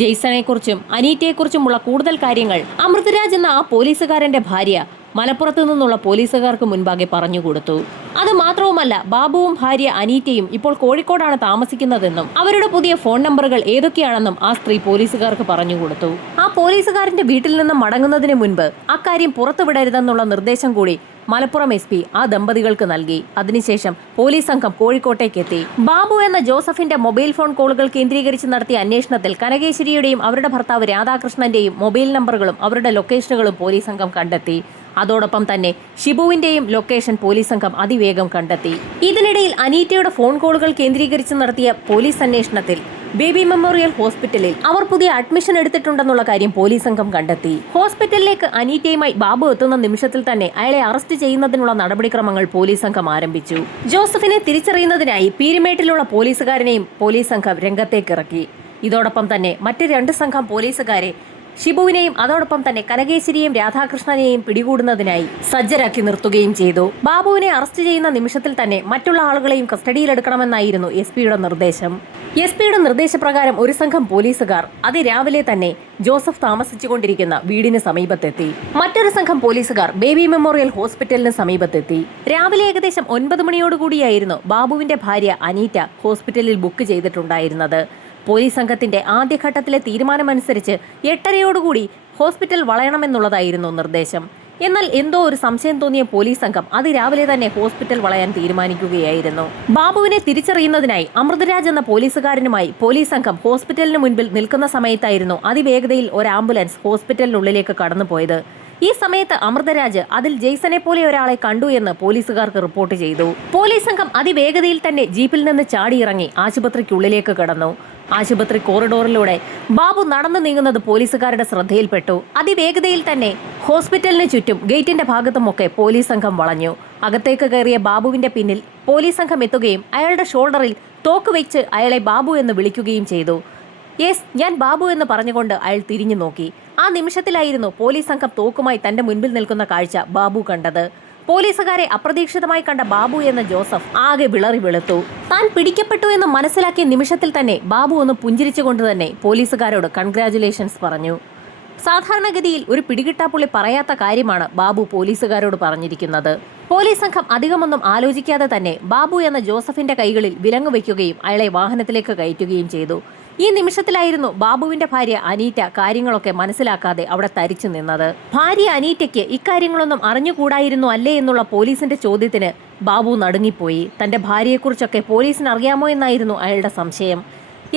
ജെയ്സണെക്കുറിച്ചും അനീറ്റയെക്കുറിച്ചുമുള്ള കൂടുതൽ കാര്യങ്ങൾ അമൃതരാജ് എന്ന ആ പോലീസുകാരന്റെ ഭാര്യ മലപ്പുറത്ത് നിന്നുള്ള പോലീസുകാർക്ക് മുൻപാകെ പറഞ്ഞുകൊടുത്തു. അത് മാത്രവുമല്ല, ബാബുവും ഭാര്യ അനീറ്റയും ഇപ്പോൾ കോഴിക്കോടാണ് താമസിക്കുന്നതെന്നും അവരുടെ പുതിയ ഫോൺ നമ്പറുകൾ ഏതൊക്കെയാണെന്നും ആ സ്ത്രീ പോലീസുകാർക്ക് പറഞ്ഞുകൊടുത്തു. ആ പോലീസുകാരന്റെ വീട്ടിൽ നിന്നും മടങ്ങുന്നതിന് മുൻപ് അക്കാര്യം പുറത്തുവിടരുതെന്നുള്ള നിർദ്ദേശം കൂടി മലപ്പുറം SP ആ ദമ്പതികൾക്ക് നൽകി. അതിനുശേഷം പോലീസ് സംഘം കോഴിക്കോട്ടേക്ക് എത്തി. ബാബു എന്ന ജോസഫിന്റെ മൊബൈൽ ഫോൺ കോളുകൾ കേന്ദ്രീകരിച്ച് നടത്തിയ അന്വേഷണത്തിൽ കനകേശ്വരിയുടെയും അവരുടെ ഭർത്താവ് രാധാകൃഷ്ണന്റെയും മൊബൈൽ നമ്പറുകളും അവരുടെ ലൊക്കേഷനുകളും പോലീസ് സംഘം കണ്ടെത്തി. അതോടൊപ്പം തന്നെ ഷിബുവിന്റെയും ലൊക്കേഷൻ പോലീസ് സംഘം അതിവേഗം കണ്ടെത്തി. ഇതിനിടയിൽ അനീറ്റയുടെ ഫോൺ കോളുകൾ കേന്ദ്രീകരിച്ച് നടത്തിയ പോലീസ് അന്വേഷണത്തിൽ ബേബി മെമ്മോറിയൽ ഹോസ്പിറ്റലിൽ അവർ പുതിയ അഡ്മിഷൻ എടുത്തിട്ടുണ്ടെന്നുള്ള കാര്യം പോലീസ് സംഘം കണ്ടെത്തി. ഹോസ്പിറ്റലിലേക്ക് അനീറ്റയുമായി ബാബു എത്തുന്ന നിമിഷത്തിൽ തന്നെ അയാളെ അറസ്റ്റ് ചെയ്യുന്നതിനുള്ള നടപടിക്രമങ്ങൾ പോലീസ് സംഘം ആരംഭിച്ചു. ജോസഫിനെ തിരിച്ചറിയുന്നതിനായി പീരുമേട്ടിലുള്ള പോലീസുകാരനെയും പോലീസ് സംഘം രംഗത്തേക്കിറക്കി. ഇതോടൊപ്പം തന്നെ മറ്റ് 2 സംഘം പോലീസുകാരെ ഷിബുവിനെയും അതോടൊപ്പം തന്നെ കനകേശ്വരിയെയും രാധാകൃഷ്ണനെയും പിടികൂടുന്നതിനായി സജ്ജരാക്കി നിർത്തുകയും ചെയ്തു. ബാബുവിനെ അറസ്റ്റ് ചെയ്യുന്ന നിമിഷത്തിൽ തന്നെ മറ്റുള്ള ആളുകളെയും കസ്റ്റഡിയിലെടുക്കണമെന്നായിരുന്നു എസ്.പിയുടെ നിർദ്ദേശം. എസ്.പിയുടെ നിർദ്ദേശപ്രകാരം ഒരു സംഘം പോലീസുകാർ അതിരാവിലെ തന്നെ ജോസഫ് താമസിച്ചുകൊണ്ടിരിക്കുന്ന വീടിന് സമീപത്തെത്തി. മറ്റൊരു സംഘം പോലീസുകാർ ബേബി മെമ്മോറിയൽ ഹോസ്പിറ്റലിന് സമീപത്തെത്തി. രാവിലെ ഏകദേശം 9 മണിയോടുകൂടിയായിരുന്നു ബാബുവിന്റെ ഭാര്യ അനീറ്റ ഹോസ്പിറ്റലിൽ ബുക്ക് ചെയ്തിട്ടുണ്ടായിരുന്നത്. പോലീസ് സംഘത്തിന്റെ ആദ്യഘട്ടത്തിലെ തീരുമാനമനുസരിച്ച് 8:30 ഹോസ്പിറ്റൽ വളയണമെന്നുള്ളതായിരുന്നു നിർദ്ദേശം. എന്നാൽ എന്തോ ഒരു സംശയം തോന്നിയ പോലീസ് സംഘം അതിരാവിലെ തന്നെ ഹോസ്പിറ്റൽ വളയാൻ തീരുമാനിക്കുകയായിരുന്നു. ബാബുവിനെ തിരിച്ചറിയുന്നതിനായി അമൃതരാജ് എന്ന പോലീസുകാരനുമായി പോലീസ് സംഘം ഹോസ്പിറ്റലിന് മുൻപിൽ നിൽക്കുന്ന സമയത്തായിരുന്നു അതിവേഗതയിൽ ഒരു ആംബുലൻസ് ഹോസ്പിറ്റലിനുള്ളിലേക്ക് കടന്നുപോയത്. ഈ സമയത്ത് അമൃതരാജ് അതിൽ ജെയ്സനെ പോലെ ഒരാളെ കണ്ടു എന്ന് പോലീസുകാർക്ക് റിപ്പോർട്ട് ചെയ്തു. പോലീസ് സംഘം അതിവേഗതയിൽ തന്നെ ജീപ്പിൽ നിന്ന് ചാടിയിറങ്ങി ആശുപത്രിക്കുള്ളിലേക്ക് കടന്നു. ആശുപത്രി കോറിഡോറിലൂടെ ബാബു നടന്നു നീങ്ങുന്നത് പോലീസുകാരുടെ ശ്രദ്ധയിൽപ്പെട്ടു. അതിവേഗതയിൽ തന്നെ ഹോസ്പിറ്റലിന് ചുറ്റും ഗേറ്റിന്റെ ഭാഗത്തുമൊക്കെ പോലീസ് സംഘം വളഞ്ഞു. അകത്തേക്ക് കയറിയ ബാബുവിന്റെ പിന്നിൽ പോലീസ് സംഘം എത്തുകയും അയാളുടെ ഷോൾഡറിൽ തോക്ക് വെച്ച് അയാളെ ബാബു എന്ന് വിളിക്കുകയും ചെയ്തു. യെസ്, ഞാൻ ബാബു എന്ന് പറഞ്ഞുകൊണ്ട് അയാൾ തിരിഞ്ഞു നോക്കി. ആ നിമിഷത്തിലായിരുന്നു പോലീസ് സംഘം തോക്കുമായി തന്റെ മുൻപിൽ നിൽക്കുന്ന കാഴ്ച ബാബു കണ്ടത്. പോലീസുകാരെ അപ്രതീക്ഷിതമായി കണ്ട ബാബു എന്ന ജോസഫ് ആകെ വിളറി വെളുത്തു. താൻ പിടിക്കപ്പെട്ടു എന്ന് മനസ്സിലാക്കിയ നിമിഷത്തിൽ തന്നെ ബാബു ഒന്ന് പുഞ്ചിരിച്ചുകൊണ്ട് തന്നെ പോലീസുകാരോട് കൺഗ്രാറ്റുലേഷൻസ് പറഞ്ഞു. സാധാരണഗതിയിൽ ഒരു പിടികിട്ടാപ്പുള്ളി പറയാത്ത കാര്യമാണ് ബാബു പോലീസുകാരോട് പറഞ്ഞിരിക്കുന്നത്. പോലീസ് സംഘം അധികമൊന്നും ആലോചിക്കാതെ തന്നെ ബാബു എന്ന ജോസഫിന്റെ കൈകളിൽ വിലങ്ങ് വയ്ക്കുകയും അയാളെ വാഹനത്തിലേക്ക് കയറ്റുകയും ചെയ്തു. ഈ നിമിഷത്തിലായിരുന്നു ബാബുവിന്റെ ഭാര്യ അനീറ്റ കാര്യങ്ങളൊക്കെ മനസ്സിലാക്കാതെ അവിടെ തരിച്ചു നിന്നത്. ഭാര്യ അനീറ്റയ്ക്ക് ഇക്കാര്യങ്ങളൊന്നും അറിഞ്ഞുകൂടായിരുന്നു അല്ലേ എന്നുള്ള പോലീസിന്റെ ചോദ്യത്തിന് ബാബു നടുങ്ങിപ്പോയി. തന്റെ ഭാര്യയെക്കുറിച്ചൊക്കെ പോലീസിന് അറിയാമോ എന്നായിരുന്നു അയാളുടെ സംശയം.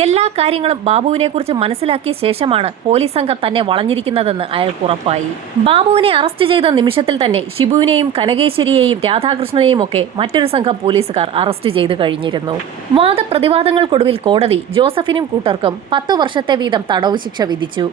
എല്ലാ കാര്യങ്ങളും ബാബുവിനെ കുറിച്ച് മനസ്സിലാക്കിയ ശേഷമാണ് പോലീസ് സംഘം തന്നെ വളഞ്ഞിരിക്കുന്നതെന്ന് അയാൾക്ക് ഉറപ്പായി. ബാബുവിനെ അറസ്റ്റ് ചെയ്ത നിമിഷത്തിൽ തന്നെ ഷിബുവിനെയും കനകേശ്വരിയെയും രാധാകൃഷ്ണനെയും ഒക്കെ മറ്റൊരു സംഘം പോലീസുകാർ അറസ്റ്റ് ചെയ്ത് കഴിഞ്ഞിരുന്നു. വാദപ്രതിവാദങ്ങൾക്കൊടുവിൽ കോടതി ജോസഫിനും കൂട്ടർക്കും 10 വർഷത്തെ വീതം തടവ് ശിക്ഷ വിധിച്ചു.